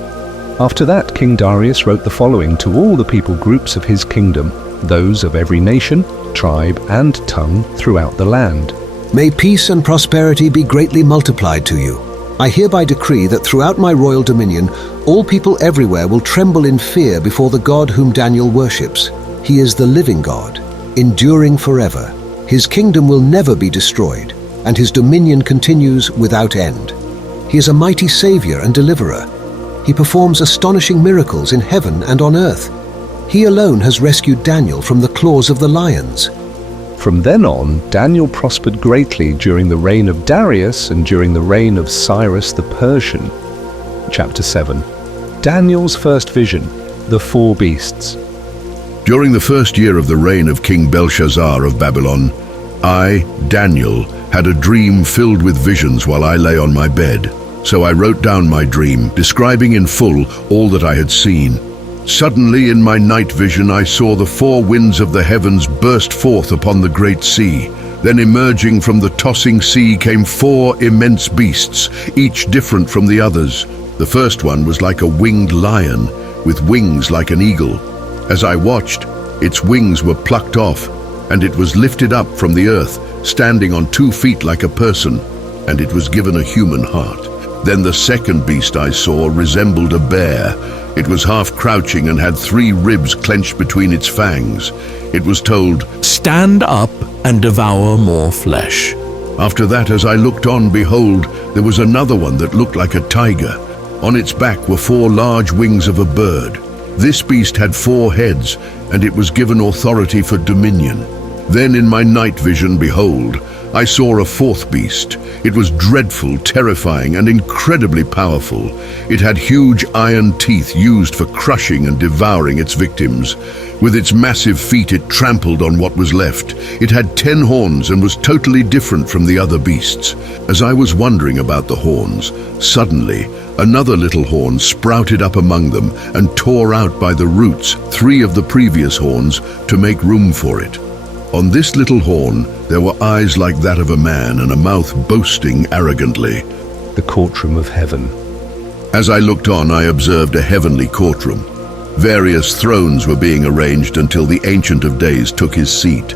After that, King Darius wrote the following to all the people groups of his kingdom, those of every nation, tribe, and tongue throughout the land. May peace and prosperity be greatly multiplied to you. I hereby decree that throughout my royal dominion, all people everywhere will tremble in fear before the God whom Daniel worships. He is the living God, enduring forever. His kingdom will never be destroyed, and his dominion continues without end. He is a mighty Savior and Deliverer. He performs astonishing miracles in heaven and on earth. He alone has rescued Daniel from the claws of the lions. From then on, Daniel prospered greatly during the reign of Darius and during the reign of Cyrus the Persian. Chapter 7. Daniel's first vision, the 4 beasts. During the first year of the reign of King Belshazzar of Babylon, I, Daniel, had a dream filled with visions while I lay on my bed. So I wrote down my dream, describing in full all that I had seen. Suddenly in my night vision I saw the 4 winds of the heavens burst forth upon the great sea. Then emerging from the tossing sea came 4 immense beasts, each different from the others. The first one was like a winged lion, with wings like an eagle. As I watched, its wings were plucked off, and it was lifted up from the earth, standing on 2 feet like a person, and it was given a human heart. Then the second beast I saw resembled a bear. It was half crouching and had 3 ribs clenched between its fangs. It was told, Stand up and devour more flesh. After that, as I looked on, behold, there was another one that looked like a tiger. On its back were 4 large wings of a bird. This beast had 4 heads, and it was given authority for dominion. Then in my night vision, behold, I saw a fourth beast. It was dreadful, terrifying, and incredibly powerful. It had huge iron teeth used for crushing and devouring its victims. With its massive feet, it trampled on what was left. It had 10 horns and was totally different from the other beasts. As I was wondering about the horns, suddenly, another little horn sprouted up among them and tore out by the roots 3 of the previous horns to make room for it. On this little horn, there were eyes like that of a man and a mouth boasting arrogantly. The courtroom of heaven. As I looked on, I observed a heavenly courtroom. Various thrones were being arranged until the Ancient of Days took his seat.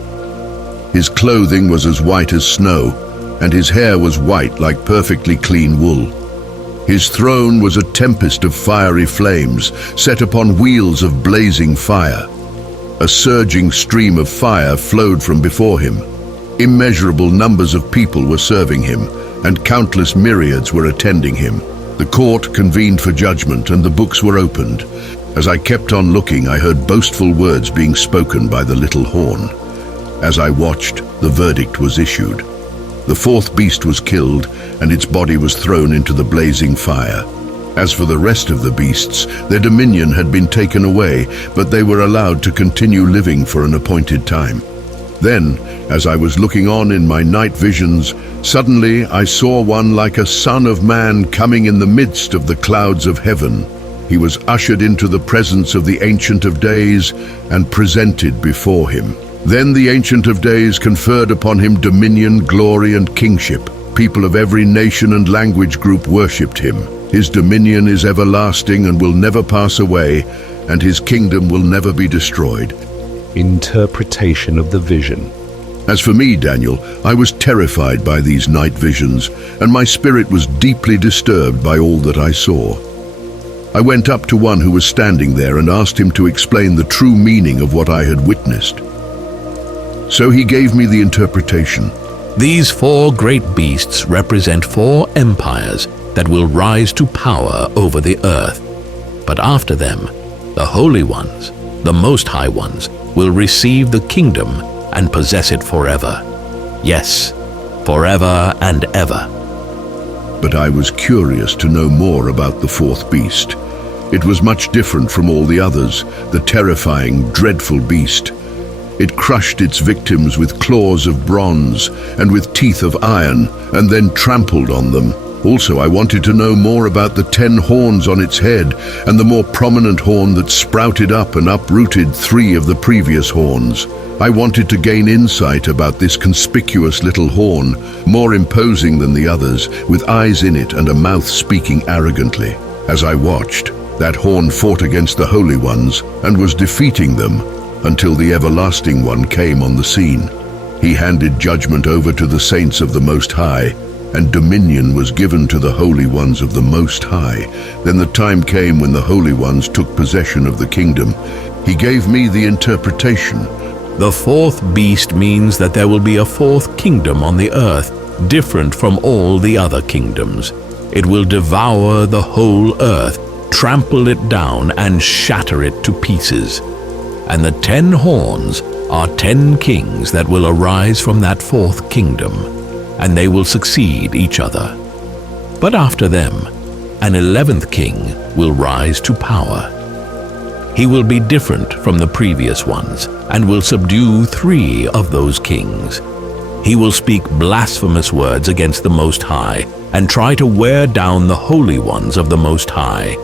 His clothing was as white as snow, and his hair was white like perfectly clean wool. His throne was a tempest of fiery flames, set upon wheels of blazing fire. A surging stream of fire flowed from before him. Immeasurable numbers of people were serving him, and countless myriads were attending him. The court convened for judgment, and the books were opened. As I kept on looking, I heard boastful words being spoken by the little horn. As I watched, the verdict was issued. The fourth beast was killed, and its body was thrown into the blazing fire. As for the rest of the beasts, their dominion had been taken away, but they were allowed to continue living for an appointed time. Then, as I was looking on in my night visions, suddenly I saw one like a son of man coming in the midst of the clouds of heaven. He was ushered into the presence of the Ancient of Days and presented before him. Then the Ancient of Days conferred upon him dominion, glory, and kingship. People of every nation and language group worshipped him. His dominion is everlasting and will never pass away, and his kingdom will never be destroyed. Interpretation of the vision. As for me, Daniel, I was terrified by these night visions, and my spirit was deeply disturbed by all that I saw. I went up to one who was standing there and asked him to explain the true meaning of what I had witnessed. So he gave me the interpretation. These 4 great beasts represent 4 empires that will rise to power over the earth. But after them, the holy ones, the Most High ones, will receive the kingdom and possess it forever. Yes, forever and ever. But I was curious to know more about the fourth beast. It was much different from all the others, the terrifying, dreadful beast. It crushed its victims with claws of bronze and with teeth of iron, and then trampled on them. Also, I wanted to know more about the 10 horns on its head and the more prominent horn that sprouted up and uprooted 3 of the previous horns. I wanted to gain insight about this conspicuous little horn, more imposing than the others, with eyes in it and a mouth speaking arrogantly. As I watched, that horn fought against the holy ones and was defeating them until the everlasting one came on the scene. He handed judgment over to the saints of the Most High, and dominion was given to the holy ones of the Most High. Then the time came when the holy ones took possession of the kingdom. He gave me the interpretation. The 4th beast means that there will be a 4th kingdom on the earth, different from all the other kingdoms. It will devour the whole earth, trample it down, and shatter it to pieces. And the 10 horns are 10 kings that will arise from that 4th kingdom, and they will succeed each other. But after them, an 11th king will rise to power. He will be different from the previous ones, and will subdue 3 of those kings. He will speak blasphemous words against the Most High, and try to wear down the holy ones of the Most High.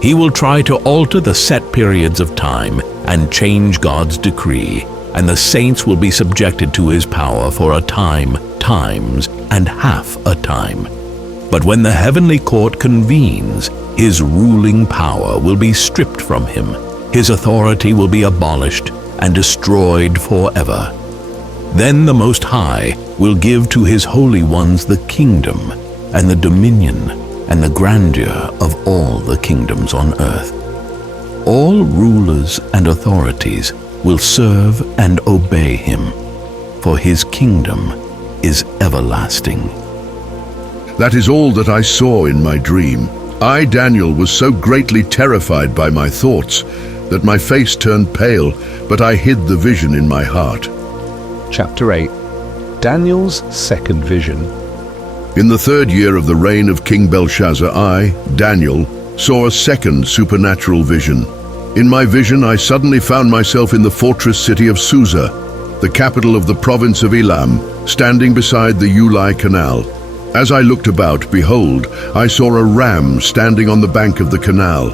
He will try to alter the set periods of time, and change God's decree, and the saints will be subjected to his power for a time, times, and half a time. But when the heavenly court convenes, his ruling power will be stripped from him. His authority will be abolished and destroyed forever. Then the Most High will give to his holy ones the kingdom and the dominion and the grandeur of all the kingdoms on earth. All rulers and authorities will serve and obey him, for his kingdom is everlasting. That is all that I saw in my dream. I, Daniel, was so greatly terrified by my thoughts that my face turned pale, but I hid the vision in my heart. Chapter 8. Daniel's second vision. In the 3rd year of the reign of King Belshazzar, I, Daniel, saw a second supernatural vision. In my vision, I suddenly found myself in the fortress city of Susa, the capital of the province of Elam, standing beside the Ulai Canal. As I looked about, behold, I saw a ram standing on the bank of the canal.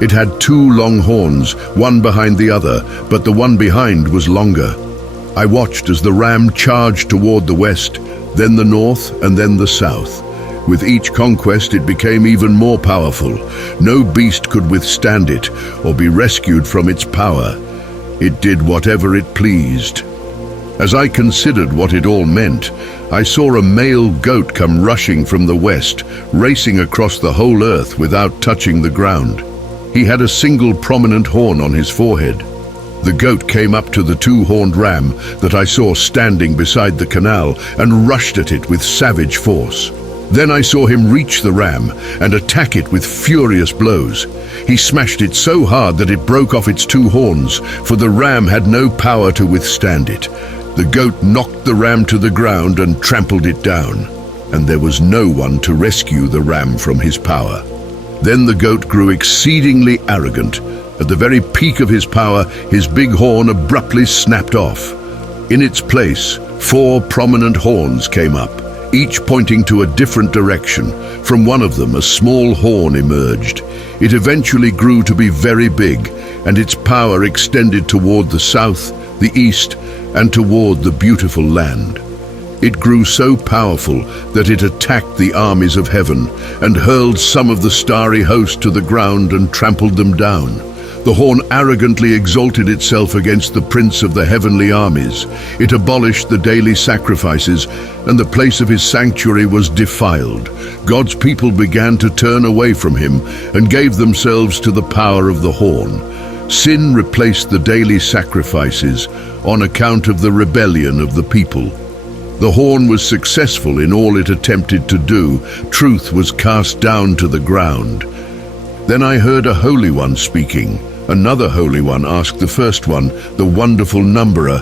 It had 2 long horns, one behind the other, but the one behind was longer. I watched as the ram charged toward the west, then the north, and then the south. With each conquest, it became even more powerful. No beast could withstand it or be rescued from its power. It did whatever it pleased. As I considered what it all meant, I saw a male goat come rushing from the west, racing across the whole earth without touching the ground. He had a single prominent horn on his forehead. The goat came up to the 2-horned ram that I saw standing beside the canal and rushed at it with savage force. Then I saw him reach the ram and attack it with furious blows. He smashed it so hard that it broke off its 2 horns, for the ram had no power to withstand it. The goat knocked the ram to the ground and trampled it down, and there was no one to rescue the ram from his power. Then the goat grew exceedingly arrogant. At the very peak of his power, his big horn abruptly snapped off. In its place, 4 prominent horns came up, each pointing to a different direction. From one of them, a small horn emerged. It eventually grew to be very big, and its power extended toward the south, the east, and toward the beautiful land. It grew so powerful that it attacked the armies of heaven and hurled some of the starry host to the ground and trampled them down. The horn arrogantly exalted itself against the prince of the heavenly armies. It abolished the daily sacrifices, and the place of his sanctuary was defiled. God's people began to turn away from him and gave themselves to the power of the horn. Sin replaced the daily sacrifices on account of the rebellion of the people. The horn was successful in all it attempted to do. Truth was cast down to the ground. Then I heard a holy one speaking. Another holy one asked the first one, the wonderful numberer,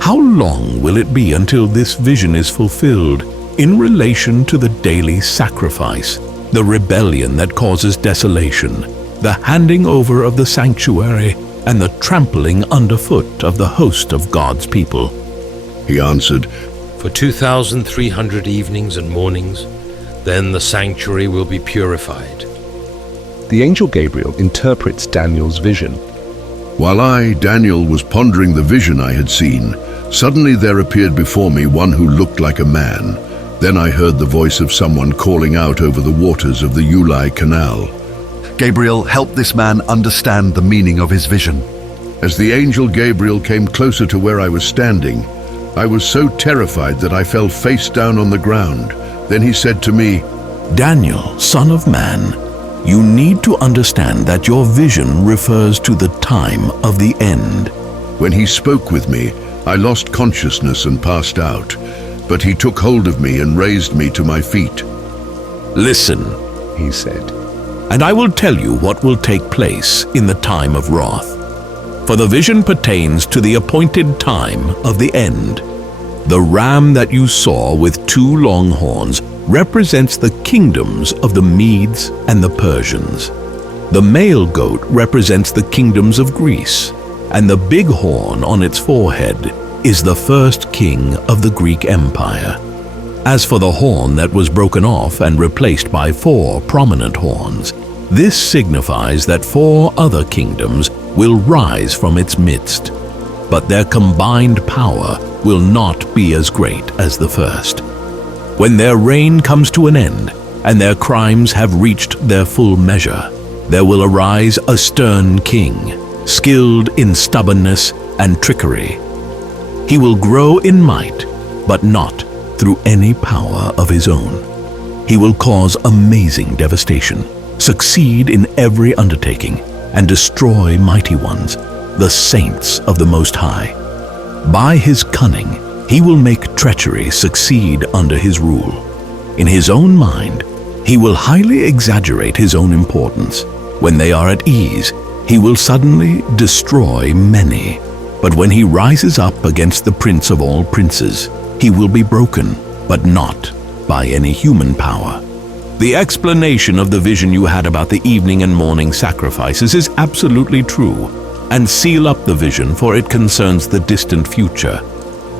How long will it be until this vision is fulfilled in relation to the daily sacrifice, the rebellion that causes desolation, the handing over of the sanctuary, and the trampling underfoot of the host of God's people? He answered, For 2,300 evenings and mornings, then the sanctuary will be purified. The angel Gabriel interprets Daniel's vision. While I, Daniel, was pondering the vision I had seen, suddenly there appeared before me one who looked like a man. Then I heard the voice of someone calling out over the waters of the Ulai Canal. Gabriel, help this man understand the meaning of his vision. As the angel Gabriel came closer to where I was standing, I was so terrified that I fell face down on the ground. Then he said to me, Daniel, son of man, you need to understand that your vision refers to the time of the end. When he spoke with me, I lost consciousness and passed out, but he took hold of me and raised me to my feet. Listen, He said, and I will tell you what will take place in the time of wrath. For the vision pertains to the appointed time of the end. The ram that you saw with 2 long horns represents the kingdoms of the Medes and the Persians. The male goat represents the kingdoms of Greece, and the big horn on its forehead is the first king of the Greek Empire. As for the horn that was broken off and replaced by 4 prominent horns, this signifies that 4 other kingdoms will rise from its midst, but their combined power will not be as great as the first. When their reign comes to an end, and their crimes have reached their full measure, there will arise a stern king, skilled in stubbornness and trickery. He will grow in might, but not through any power of his own. He will cause amazing devastation, succeed in every undertaking, and destroy mighty ones, the saints of the Most High. By his cunning, he will make treachery succeed under his rule. In his own mind, he will highly exaggerate his own importance. When they are at ease, he will suddenly destroy many. But when he rises up against the prince of all princes, He will be broken, but not by any human power. The explanation of the vision you had about the evening and morning sacrifices is absolutely true, and seal up the vision, for it concerns the distant future.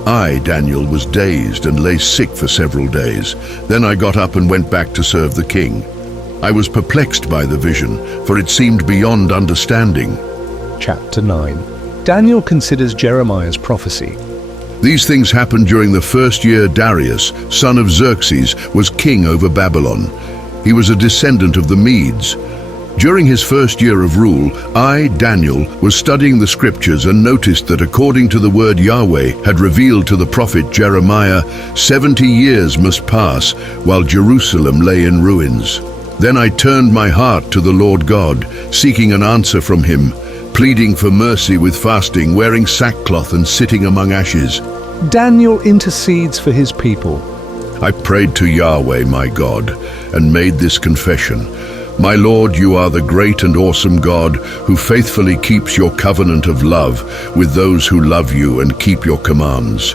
I, Daniel, was dazed and lay sick for several days. Then I got up and went back to serve the king. I was perplexed by the vision, for it seemed beyond understanding. Chapter 9. Daniel considers Jeremiah's prophecy. These things happened during the first year Darius, son of Xerxes, was king over Babylon. He was a descendant of the Medes. During his first year of rule, I, Daniel, was studying the scriptures and noticed that according to the word Yahweh had revealed to the prophet Jeremiah, 70 years must pass while Jerusalem lay in ruins. Then I turned my heart to the Lord God, seeking an answer from him, pleading for mercy with fasting, wearing sackcloth and sitting among ashes. Daniel intercedes for his people. I prayed to Yahweh, my God, and made this confession. My Lord, you are the great and awesome God who faithfully keeps your covenant of love with those who love you and keep your commands.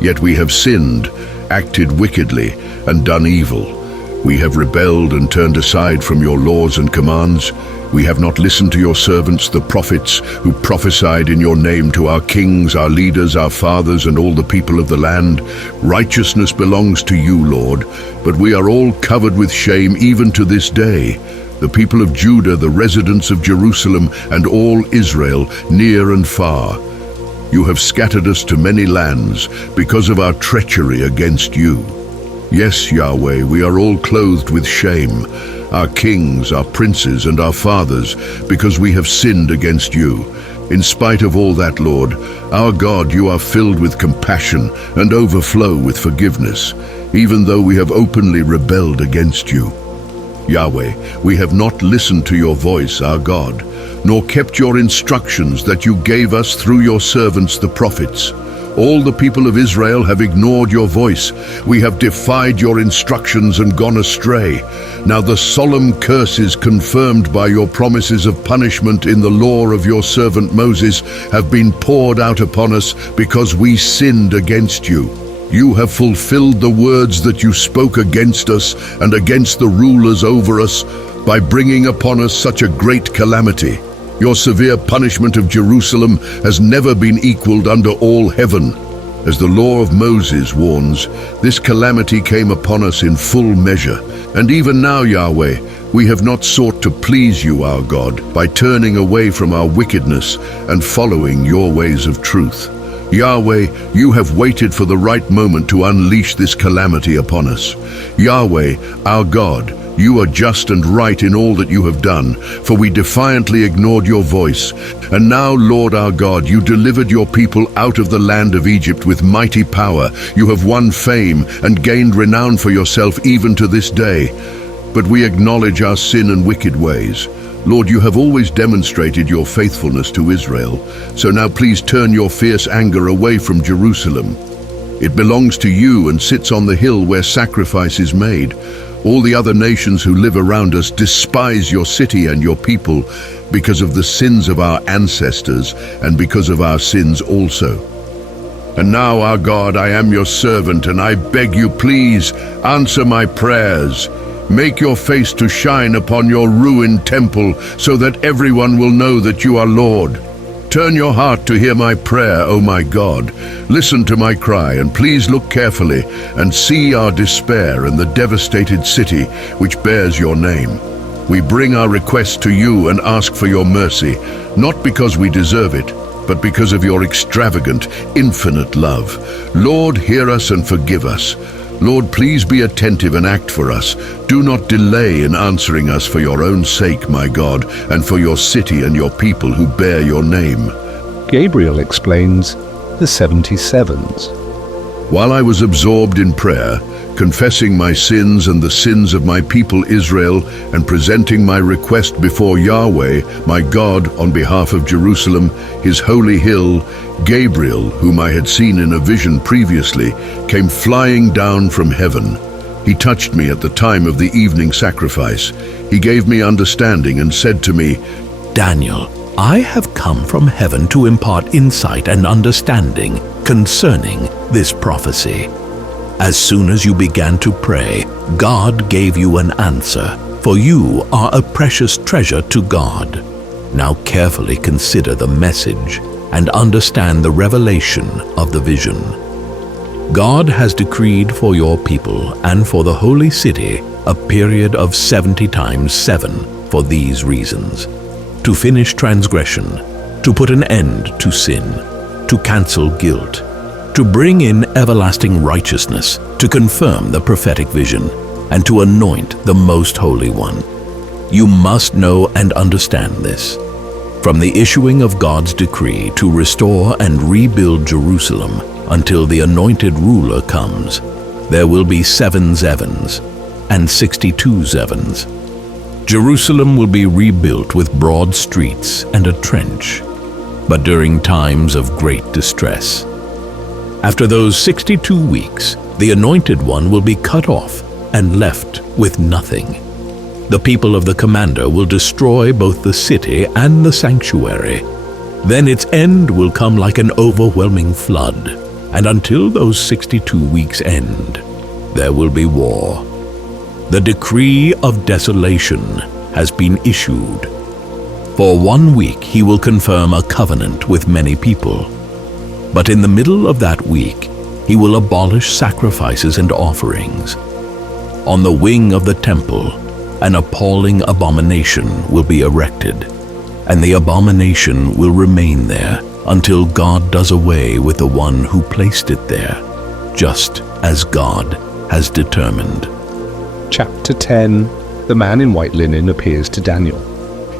Yet we have sinned, acted wickedly, and done evil. We have rebelled and turned aside from your laws and commands. We have not listened to your servants, the prophets, who prophesied in your name to our kings, our leaders, our fathers, and all the people of the land. Righteousness belongs to you, Lord, but we are all covered with shame even to this day. The people of Judah, the residents of Jerusalem, and all Israel, near and far. You have scattered us to many lands because of our treachery against you. Yes, Yahweh, we are all clothed with shame, our kings, our princes, and our fathers, because we have sinned against you. In spite of all that, Lord, our God, you are filled with compassion and overflow with forgiveness, even though we have openly rebelled against you. Yahweh, we have not listened to your voice, our God, nor kept your instructions that you gave us through your servants the prophets. All the people of Israel have ignored your voice. We have defied your instructions and gone astray. Now the solemn curses confirmed by your promises of punishment in the law of your servant Moses have been poured out upon us because we sinned against you. You have fulfilled the words that you spoke against us and against the rulers over us by bringing upon us such a great calamity. Your severe punishment of Jerusalem has never been equaled under all heaven. As the law of Moses warns, this calamity came upon us in full measure. And even now, Yahweh, we have not sought to please you, our God, by turning away from our wickedness and following your ways of truth. Yahweh, you have waited for the right moment to unleash this calamity upon us. Yahweh, our God, you are just and right in all that you have done, for we defiantly ignored your voice. And now, Lord our God, you delivered your people out of the land of Egypt with mighty power. You have won fame and gained renown for yourself even to this day. But we acknowledge our sin and wicked ways. Lord, you have always demonstrated your faithfulness to Israel. So now please turn your fierce anger away from Jerusalem. It belongs to you and sits on the hill where sacrifice is made. All the other nations who live around us despise your city and your people because of the sins of our ancestors and because of our sins also. And now, our God, I am your servant, and I beg you, please, answer my prayers. Make your face to shine upon your ruined temple so that everyone will know that you are Lord. Turn your heart to hear my prayer, O my God. Listen to my cry, and please look carefully and see our despair and the devastated city which bears your name. We bring our request to you and ask for your mercy, not because we deserve it, but because of your extravagant, infinite love. Lord, hear us and forgive us. Lord, please be attentive and act for us. Do not delay in answering us for your own sake, my God, and for your city and your people who bear your name. Gabriel explains the 77s. While I was absorbed in prayer, confessing my sins and the sins of my people Israel, and presenting my request before Yahweh, my God, on behalf of Jerusalem, his holy hill, Gabriel, whom I had seen in a vision previously, came flying down from heaven. He touched me at the time of the evening sacrifice. He gave me understanding and said to me, Daniel, I have come from heaven to impart insight and understanding concerning this prophecy. As soon as you began to pray, God gave you an answer, for you are a precious treasure to God. Now carefully consider the message and understand the revelation of the vision. God has decreed for your people and for the holy city a period of 70 times 7 for these reasons: to finish transgression, to put an end to sin, to cancel guilt, to bring in everlasting righteousness, to confirm the prophetic vision, and to anoint the Most Holy One. You must know and understand this. From the issuing of God's decree to restore and rebuild Jerusalem until the anointed ruler comes, there will be 7 Zevans and 62 Zevans. Jerusalem will be rebuilt with broad streets and a trench, but during times of great distress. After those 62 weeks, the Anointed One will be cut off and left with nothing. The people of the commander will destroy both the city and the sanctuary. Then its end will come like an overwhelming flood, and until those 62 weeks end, there will be war. The decree of desolation has been issued. For 1 week he will confirm a covenant with many people. But in the middle of that week, he will abolish sacrifices and offerings. On the wing of the temple, an appalling abomination will be erected, and the abomination will remain there until God does away with the one who placed it there, just as God has determined. Chapter 10. The man in white linen appears to Daniel.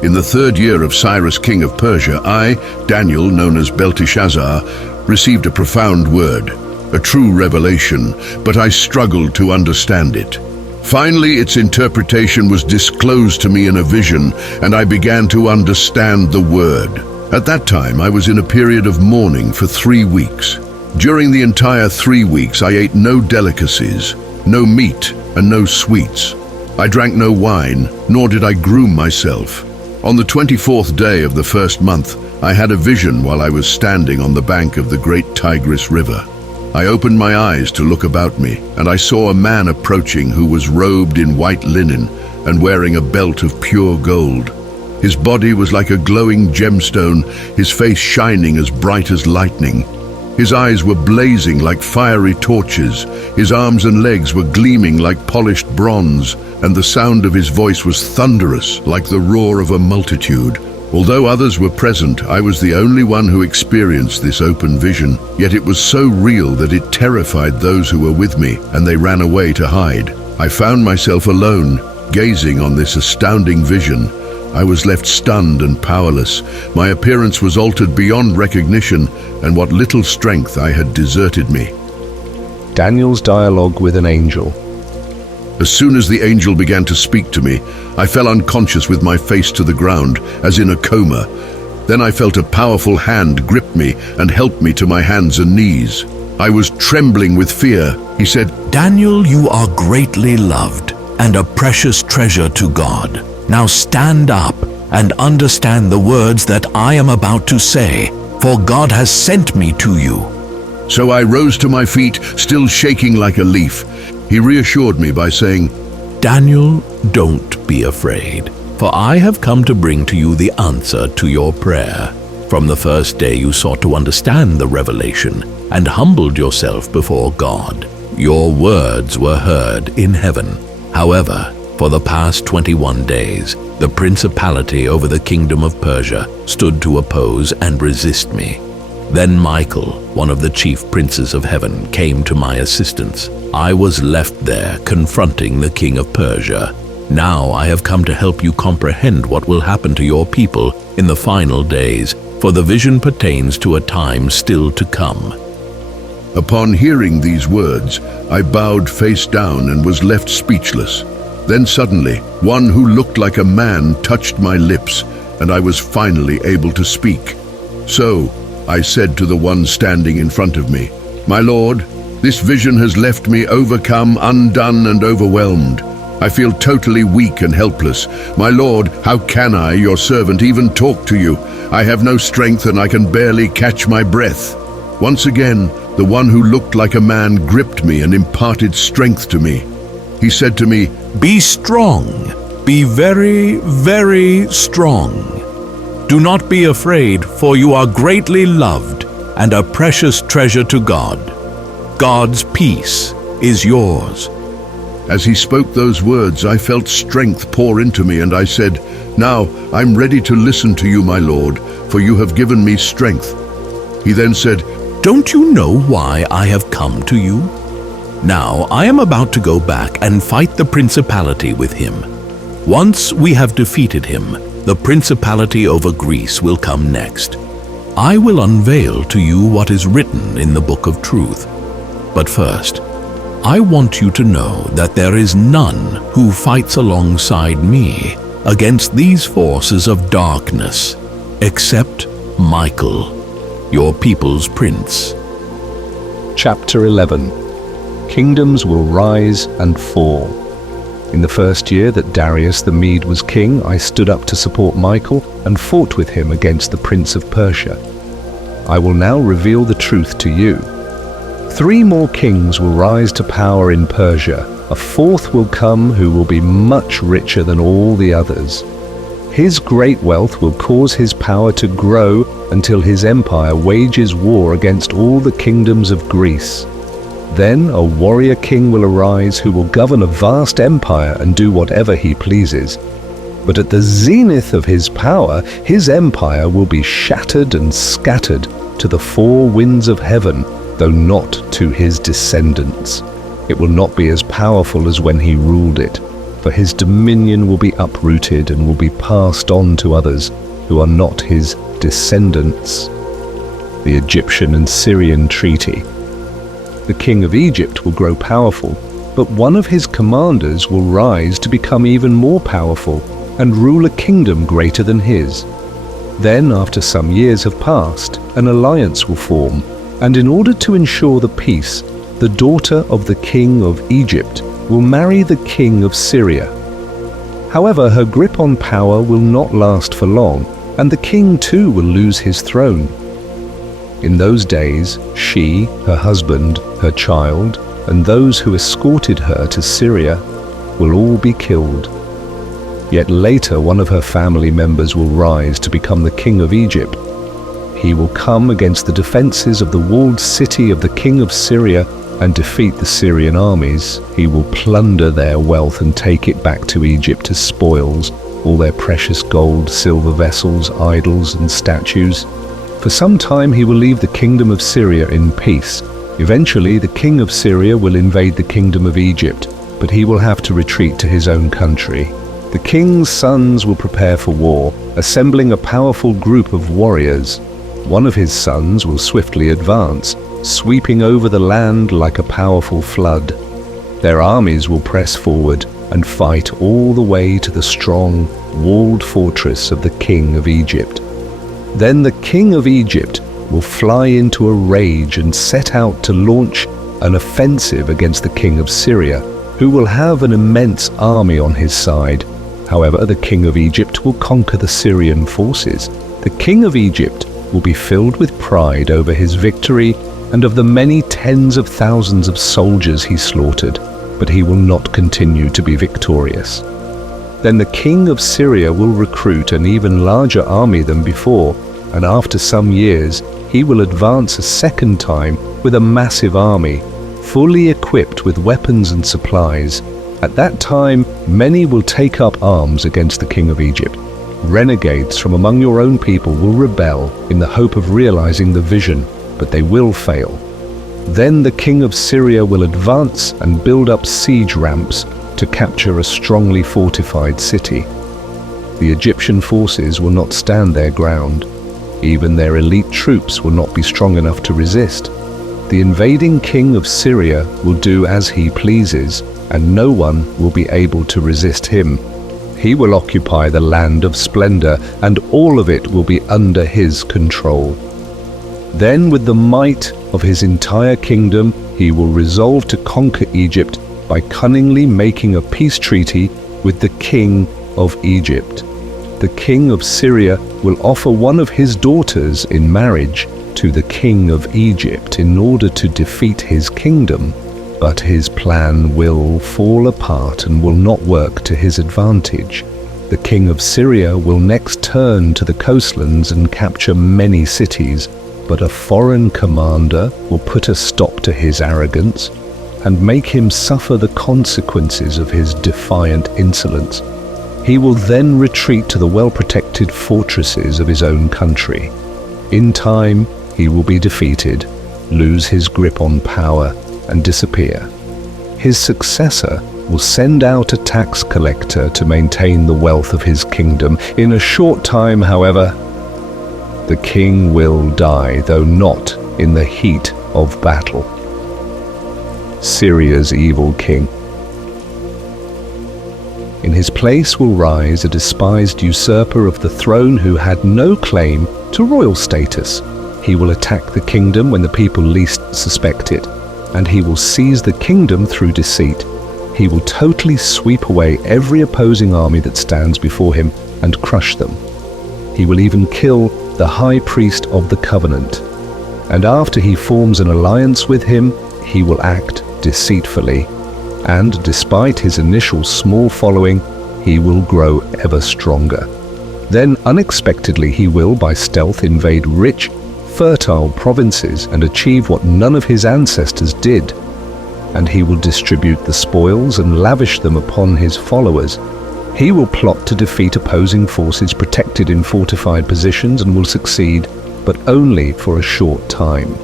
In the 3rd year of Cyrus, king of Persia, I, Daniel, known as Belteshazzar, received a profound word, a true revelation, but I struggled to understand it. Finally, its interpretation was disclosed to me in a vision, and I began to understand the word. At that time, I was in a period of mourning for 3 weeks. During the entire 3 weeks, I ate no delicacies, no meat, and no sweets. I drank no wine, nor did I groom myself. On the 24th day of the 1st month, I had a vision while I was standing on the bank of the great Tigris River. I opened my eyes to look about me, and I saw a man approaching who was robed in white linen and wearing a belt of pure gold. His body was like a glowing gemstone, his face shining as bright as lightning. His eyes were blazing like fiery torches, his arms and legs were gleaming like polished bronze, and the sound of his voice was thunderous like the roar of a multitude. Although others were present, I was the only one who experienced this open vision, yet it was so real that it terrified those who were with me, and they ran away to hide. I found myself alone, gazing on this astounding vision. I was left stunned and powerless. My appearance was altered beyond recognition, and what little strength I had deserted me. Daniel's dialogue with an angel. As soon as the angel began to speak to me, I fell unconscious with my face to the ground, as in a coma. Then I felt a powerful hand grip me and help me to my hands and knees. I was trembling with fear. He said, Daniel, you are greatly loved and a precious treasure to God. Now stand up and understand the words that I am about to say, for God has sent me to you. So I rose to my feet, still shaking like a leaf. He reassured me by saying, Daniel, don't be afraid, for I have come to bring to you the answer to your prayer. From the first day you sought to understand the revelation and humbled yourself before God, your words were heard in heaven. However, for the past 21 days, the principality over the kingdom of Persia stood to oppose and resist me. Then Michael, one of the chief princes of heaven, came to my assistance. I was left there confronting the king of Persia. Now I have come to help you comprehend what will happen to your people in the final days, for the vision pertains to a time still to come. Upon hearing these words, I bowed face down and was left speechless. Then suddenly, one who looked like a man touched my lips, and I was finally able to speak. So, I said to the one standing in front of me, My Lord, this vision has left me overcome, undone, and overwhelmed. I feel totally weak and helpless. My Lord, how can I, your servant, even talk to you? I have no strength and I can barely catch my breath. Once again, the one who looked like a man gripped me and imparted strength to me. He said to me, Be strong. Be very, very strong. Do not be afraid, for you are greatly loved and a precious treasure to God. God's peace is yours. As he spoke those words, I felt strength pour into me, and I said, Now I'm ready to listen to you, my Lord, for you have given me strength. He then said, Don't you know why I have come to you? Now I am about to go back and fight the principality with him. Once we have defeated him, the principality over Greece will come next. I will unveil to you what is written in the book of truth. But first, I want you to know that there is none who fights alongside me against these forces of darkness, except Michael, your people's prince. Chapter 11. Kingdoms will rise and fall. In the first year that Darius the Mede was king, I stood up to support Michael and fought with him against the prince of Persia. I will now reveal the truth to you. 3 more kings will rise to power in Persia. A 4th will come who will be much richer than all the others. His great wealth will cause his power to grow until his empire wages war against all the kingdoms of Greece. Then a warrior king will arise who will govern a vast empire and do whatever he pleases. But at the zenith of his power, his empire will be shattered and scattered to the 4 winds of heaven, though not to his descendants. It will not be as powerful as when he ruled it, for his dominion will be uprooted and will be passed on to others who are not his descendants. The Egyptian and Syrian treaty. The king of Egypt will grow powerful, but one of his commanders will rise to become even more powerful and rule a kingdom greater than his. Then, after some years have passed, an alliance will form, and in order to ensure the peace, the daughter of the king of Egypt will marry the king of Syria. However, her grip on power will not last for long, and the king too will lose his throne. In those days, she, her husband, her child, and those who escorted her to Syria will all be killed. Yet later one of her family members will rise to become the king of Egypt. He will come against the defenses of the walled city of the king of Syria and defeat the Syrian armies. He will plunder their wealth and take it back to Egypt as spoils, all their precious gold, silver vessels, idols, and statues. For some time he will leave the kingdom of Syria in peace. Eventually the king of Syria will invade the kingdom of Egypt, but he will have to retreat to his own country. The king's sons will prepare for war, assembling a powerful group of warriors. One of his sons will swiftly advance, sweeping over the land like a powerful flood. Their armies will press forward and fight all the way to the strong, walled fortress of the king of Egypt. Then the king of Egypt will fly into a rage and set out to launch an offensive against the king of Syria, who will have an immense army on his side. However, the king of Egypt will conquer the Syrian forces. The king of Egypt will be filled with pride over his victory and of the many tens of thousands of soldiers he slaughtered, but he will not continue to be victorious. Then the king of Syria will recruit an even larger army than before, and after some years he will advance a second time with a massive army, fully equipped with weapons and supplies. At that time, many will take up arms against the king of Egypt. Renegades from among your own people will rebel in the hope of realizing the vision, but they will fail. Then the king of Syria will advance and build up siege ramps to capture a strongly fortified city. The Egyptian forces will not stand their ground. Even their elite troops will not be strong enough to resist. The invading king of Syria will do as he pleases, and no one will be able to resist him. He will occupy the land of splendor, and all of it will be under his control. Then, with the might of his entire kingdom, he will resolve to conquer Egypt by cunningly making a peace treaty with the king of Egypt. The king of Syria will offer one of his daughters in marriage, to the king of Egypt in order to defeat his kingdom, but his plan will fall apart and will not work to his advantage. The king of Syria will next turn to the coastlands and capture many cities, but a foreign commander will put a stop to his arrogance and make him suffer the consequences of his defiant insolence. He will then retreat to the well-protected fortresses of his own country. In time, he will be defeated, lose his grip on power, and disappear. His successor will send out a tax collector to maintain the wealth of his kingdom. In a short time, however, the king will die, though not in the heat of battle. Syria's evil king. In his place will rise a despised usurper of the throne who had no claim to royal status. He will attack the kingdom when the people least suspect it, and he will seize the kingdom through deceit. He will totally sweep away every opposing army that stands before him and crush them. He will even kill the high priest of the covenant, and after he forms an alliance with him, he will act deceitfully, and despite his initial small following, he will grow ever stronger. Then unexpectedly he will, by stealth, invade rich, fertile provinces and achieve what none of his ancestors did. And he will distribute the spoils and lavish them upon his followers. He will plot to defeat opposing forces protected in fortified positions and will succeed, but only for a short time.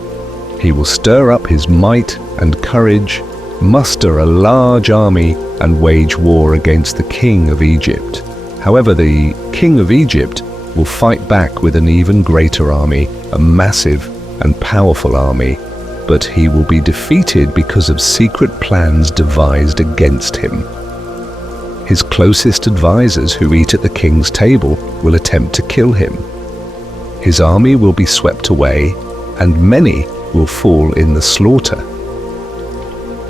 He will stir up his might and courage, muster a large army, and wage war against the king of Egypt. However, the king of Egypt will fight back with an even greater army, a massive and powerful army, but he will be defeated because of secret plans devised against him. His closest advisors who eat at the king's table will attempt to kill him. His army will be swept away, and many will fall in the slaughter.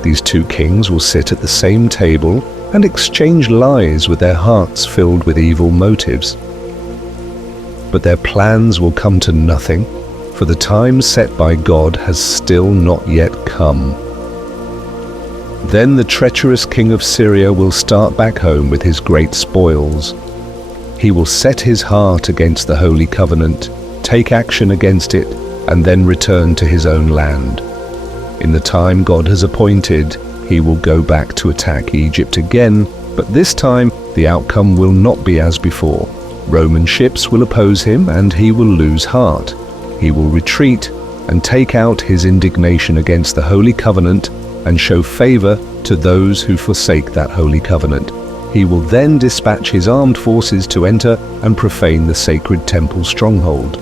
These two kings will sit at the same table and exchange lies with their hearts filled with evil motives. But their plans will come to nothing, for the time set by God has still not yet come. Then the treacherous king of Syria will start back home with his great spoils. He will set his heart against the Holy Covenant, take action against it, and then return to his own land. In the time God has appointed, he will go back to attack Egypt again, but this time the outcome will not be as before. Roman ships will oppose him, and he will lose heart. He will retreat and take out his indignation against the Holy Covenant and show favor to those who forsake that Holy Covenant. He will then dispatch his armed forces to enter and profane the sacred temple stronghold.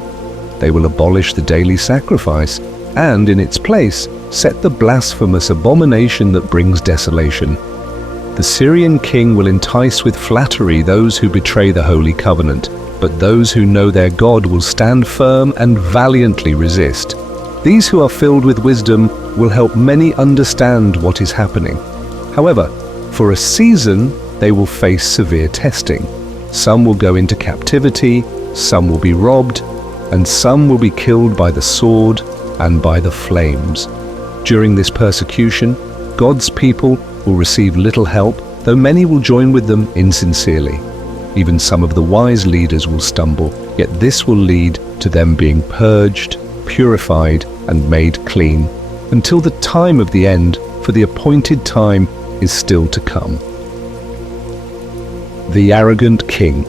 They will abolish the daily sacrifice and, in its place, set the blasphemous abomination that brings desolation. The Syrian king will entice with flattery those who betray the Holy Covenant, but those who know their God will stand firm and valiantly resist. These who are filled with wisdom will help many understand what is happening. However, for a season, they will face severe testing. Some will go into captivity, some will be robbed, and some will be killed by the sword and by the flames. During this persecution, God's people will receive little help, though many will join with them insincerely. Even some of the wise leaders will stumble, yet this will lead to them being purged, purified, and made clean, until the time of the end, for the appointed time is still to come. The arrogant king.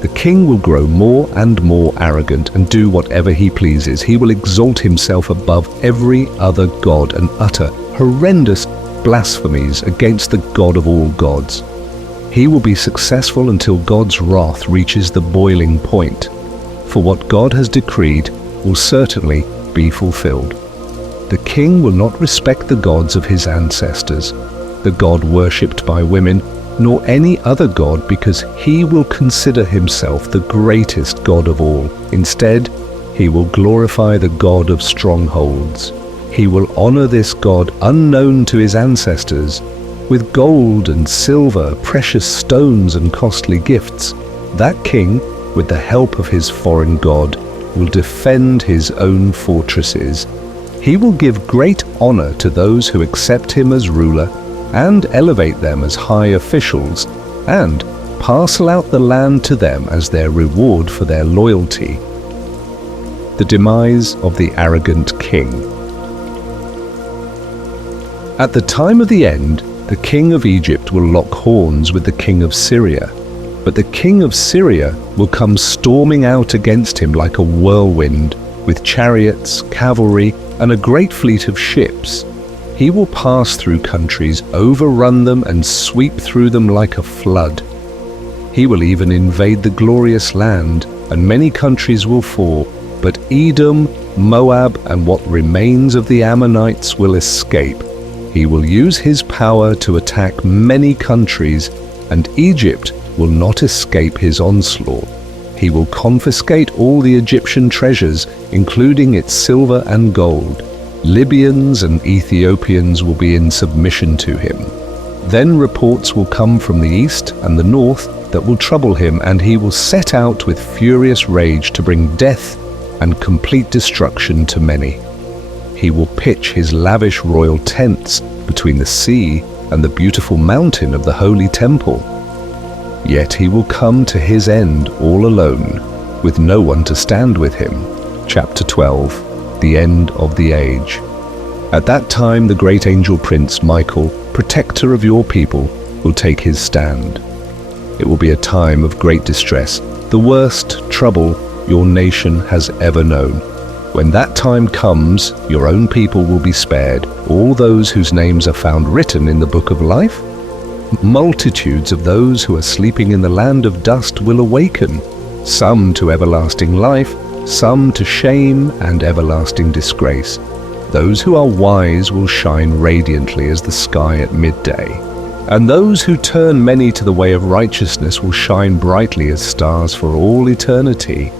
The king will grow more and more arrogant and do whatever he pleases. He will exalt himself above every other god and utter horrendous blasphemies against the God of all gods. He will be successful until God's wrath reaches the boiling point, for what God has decreed will certainly be fulfilled. The king will not respect the gods of his ancestors, the God worshipped by women, nor any other god, because he will consider himself the greatest God of all. Instead, he will glorify the God of strongholds. He will honor this God unknown to his ancestors with gold and silver, precious stones and costly gifts. That king, with the help of his foreign god, will defend his own fortresses. He will give great honor to those who accept him as ruler and elevate them as high officials, and parcel out the land to them as their reward for their loyalty. The demise of the arrogant king. At the time of the end, the king of Egypt will lock horns with the king of Syria, but the king of Syria will come storming out against him like a whirlwind, with chariots, cavalry, and a great fleet of ships. He will pass through countries, overrun them, and sweep through them like a flood. He will even invade the glorious land, and many countries will fall, but Edom, Moab, and what remains of the Ammonites will escape. He will use his power to attack many countries, and Egypt will not escape his onslaught. He will confiscate all the Egyptian treasures, including its silver and gold. Libyans and Ethiopians will be in submission to him. Then reports will come from the east and the north that will trouble him, and he will set out with furious rage to bring death and complete destruction to many. He will pitch his lavish royal tents between the sea and the beautiful mountain of the holy temple. Yet he will come to his end all alone, with no one to stand with him. Chapter 12. The End of the Age. At that time the great angel Prince Michael, protector of your people, will take his stand. It will be a time of great distress, the worst trouble your nation has ever known. When that time comes, your own people will be spared, all those whose names are found written in the book of life. Multitudes of those who are sleeping in the land of dust will awaken, some to everlasting life, some to shame and everlasting disgrace. Those who are wise will shine radiantly as the sky at midday, and those who turn many to the way of righteousness will shine brightly as stars for all eternity.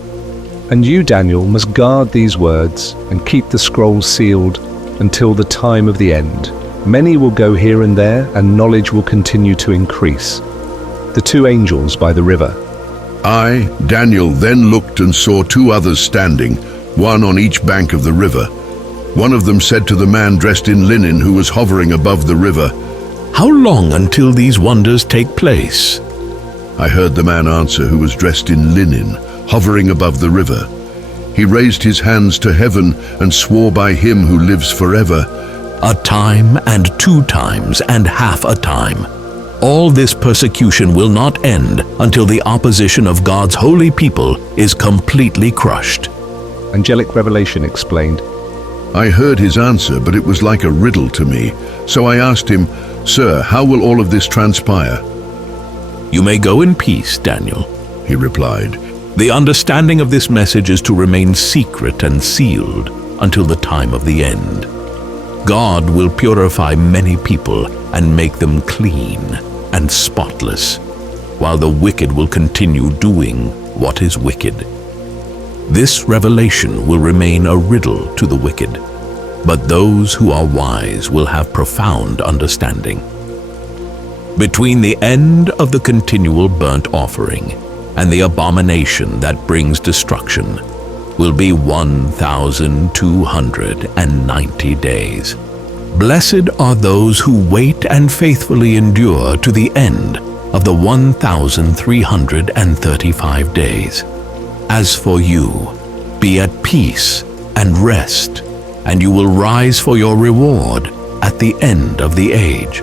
And you, Daniel, must guard these words and keep the scroll sealed until the time of the end. Many will go here and there, and knowledge will continue to increase. The two angels by the river. I, Daniel, then looked and saw two others standing, one on each bank of the river. One of them said to the man dressed in linen who was hovering above the river, How long until these wonders take place? I heard the man answer who was dressed in linen, hovering above the river. He raised his hands to heaven and swore by him who lives forever, A time and 2 times and half a time. All this persecution will not end until the opposition of God's holy people is completely crushed. Angelic revelation explained. I heard his answer, but it was like a riddle to me. So I asked him, Sir, how will all of this transpire? You may go in peace, Daniel, He replied. The understanding of this message is to remain secret and sealed until the time of the end. God will purify many people and make them clean and spotless, while the wicked will continue doing what is wicked. This revelation will remain a riddle to the wicked, but those who are wise will have profound understanding. Between the end of the continual burnt offering and the abomination that brings destruction will be 1,290 days. Blessed are those who wait and faithfully endure to the end of the 1,335 days. As for you, be at peace and rest, and you will rise for your reward at the end of the age.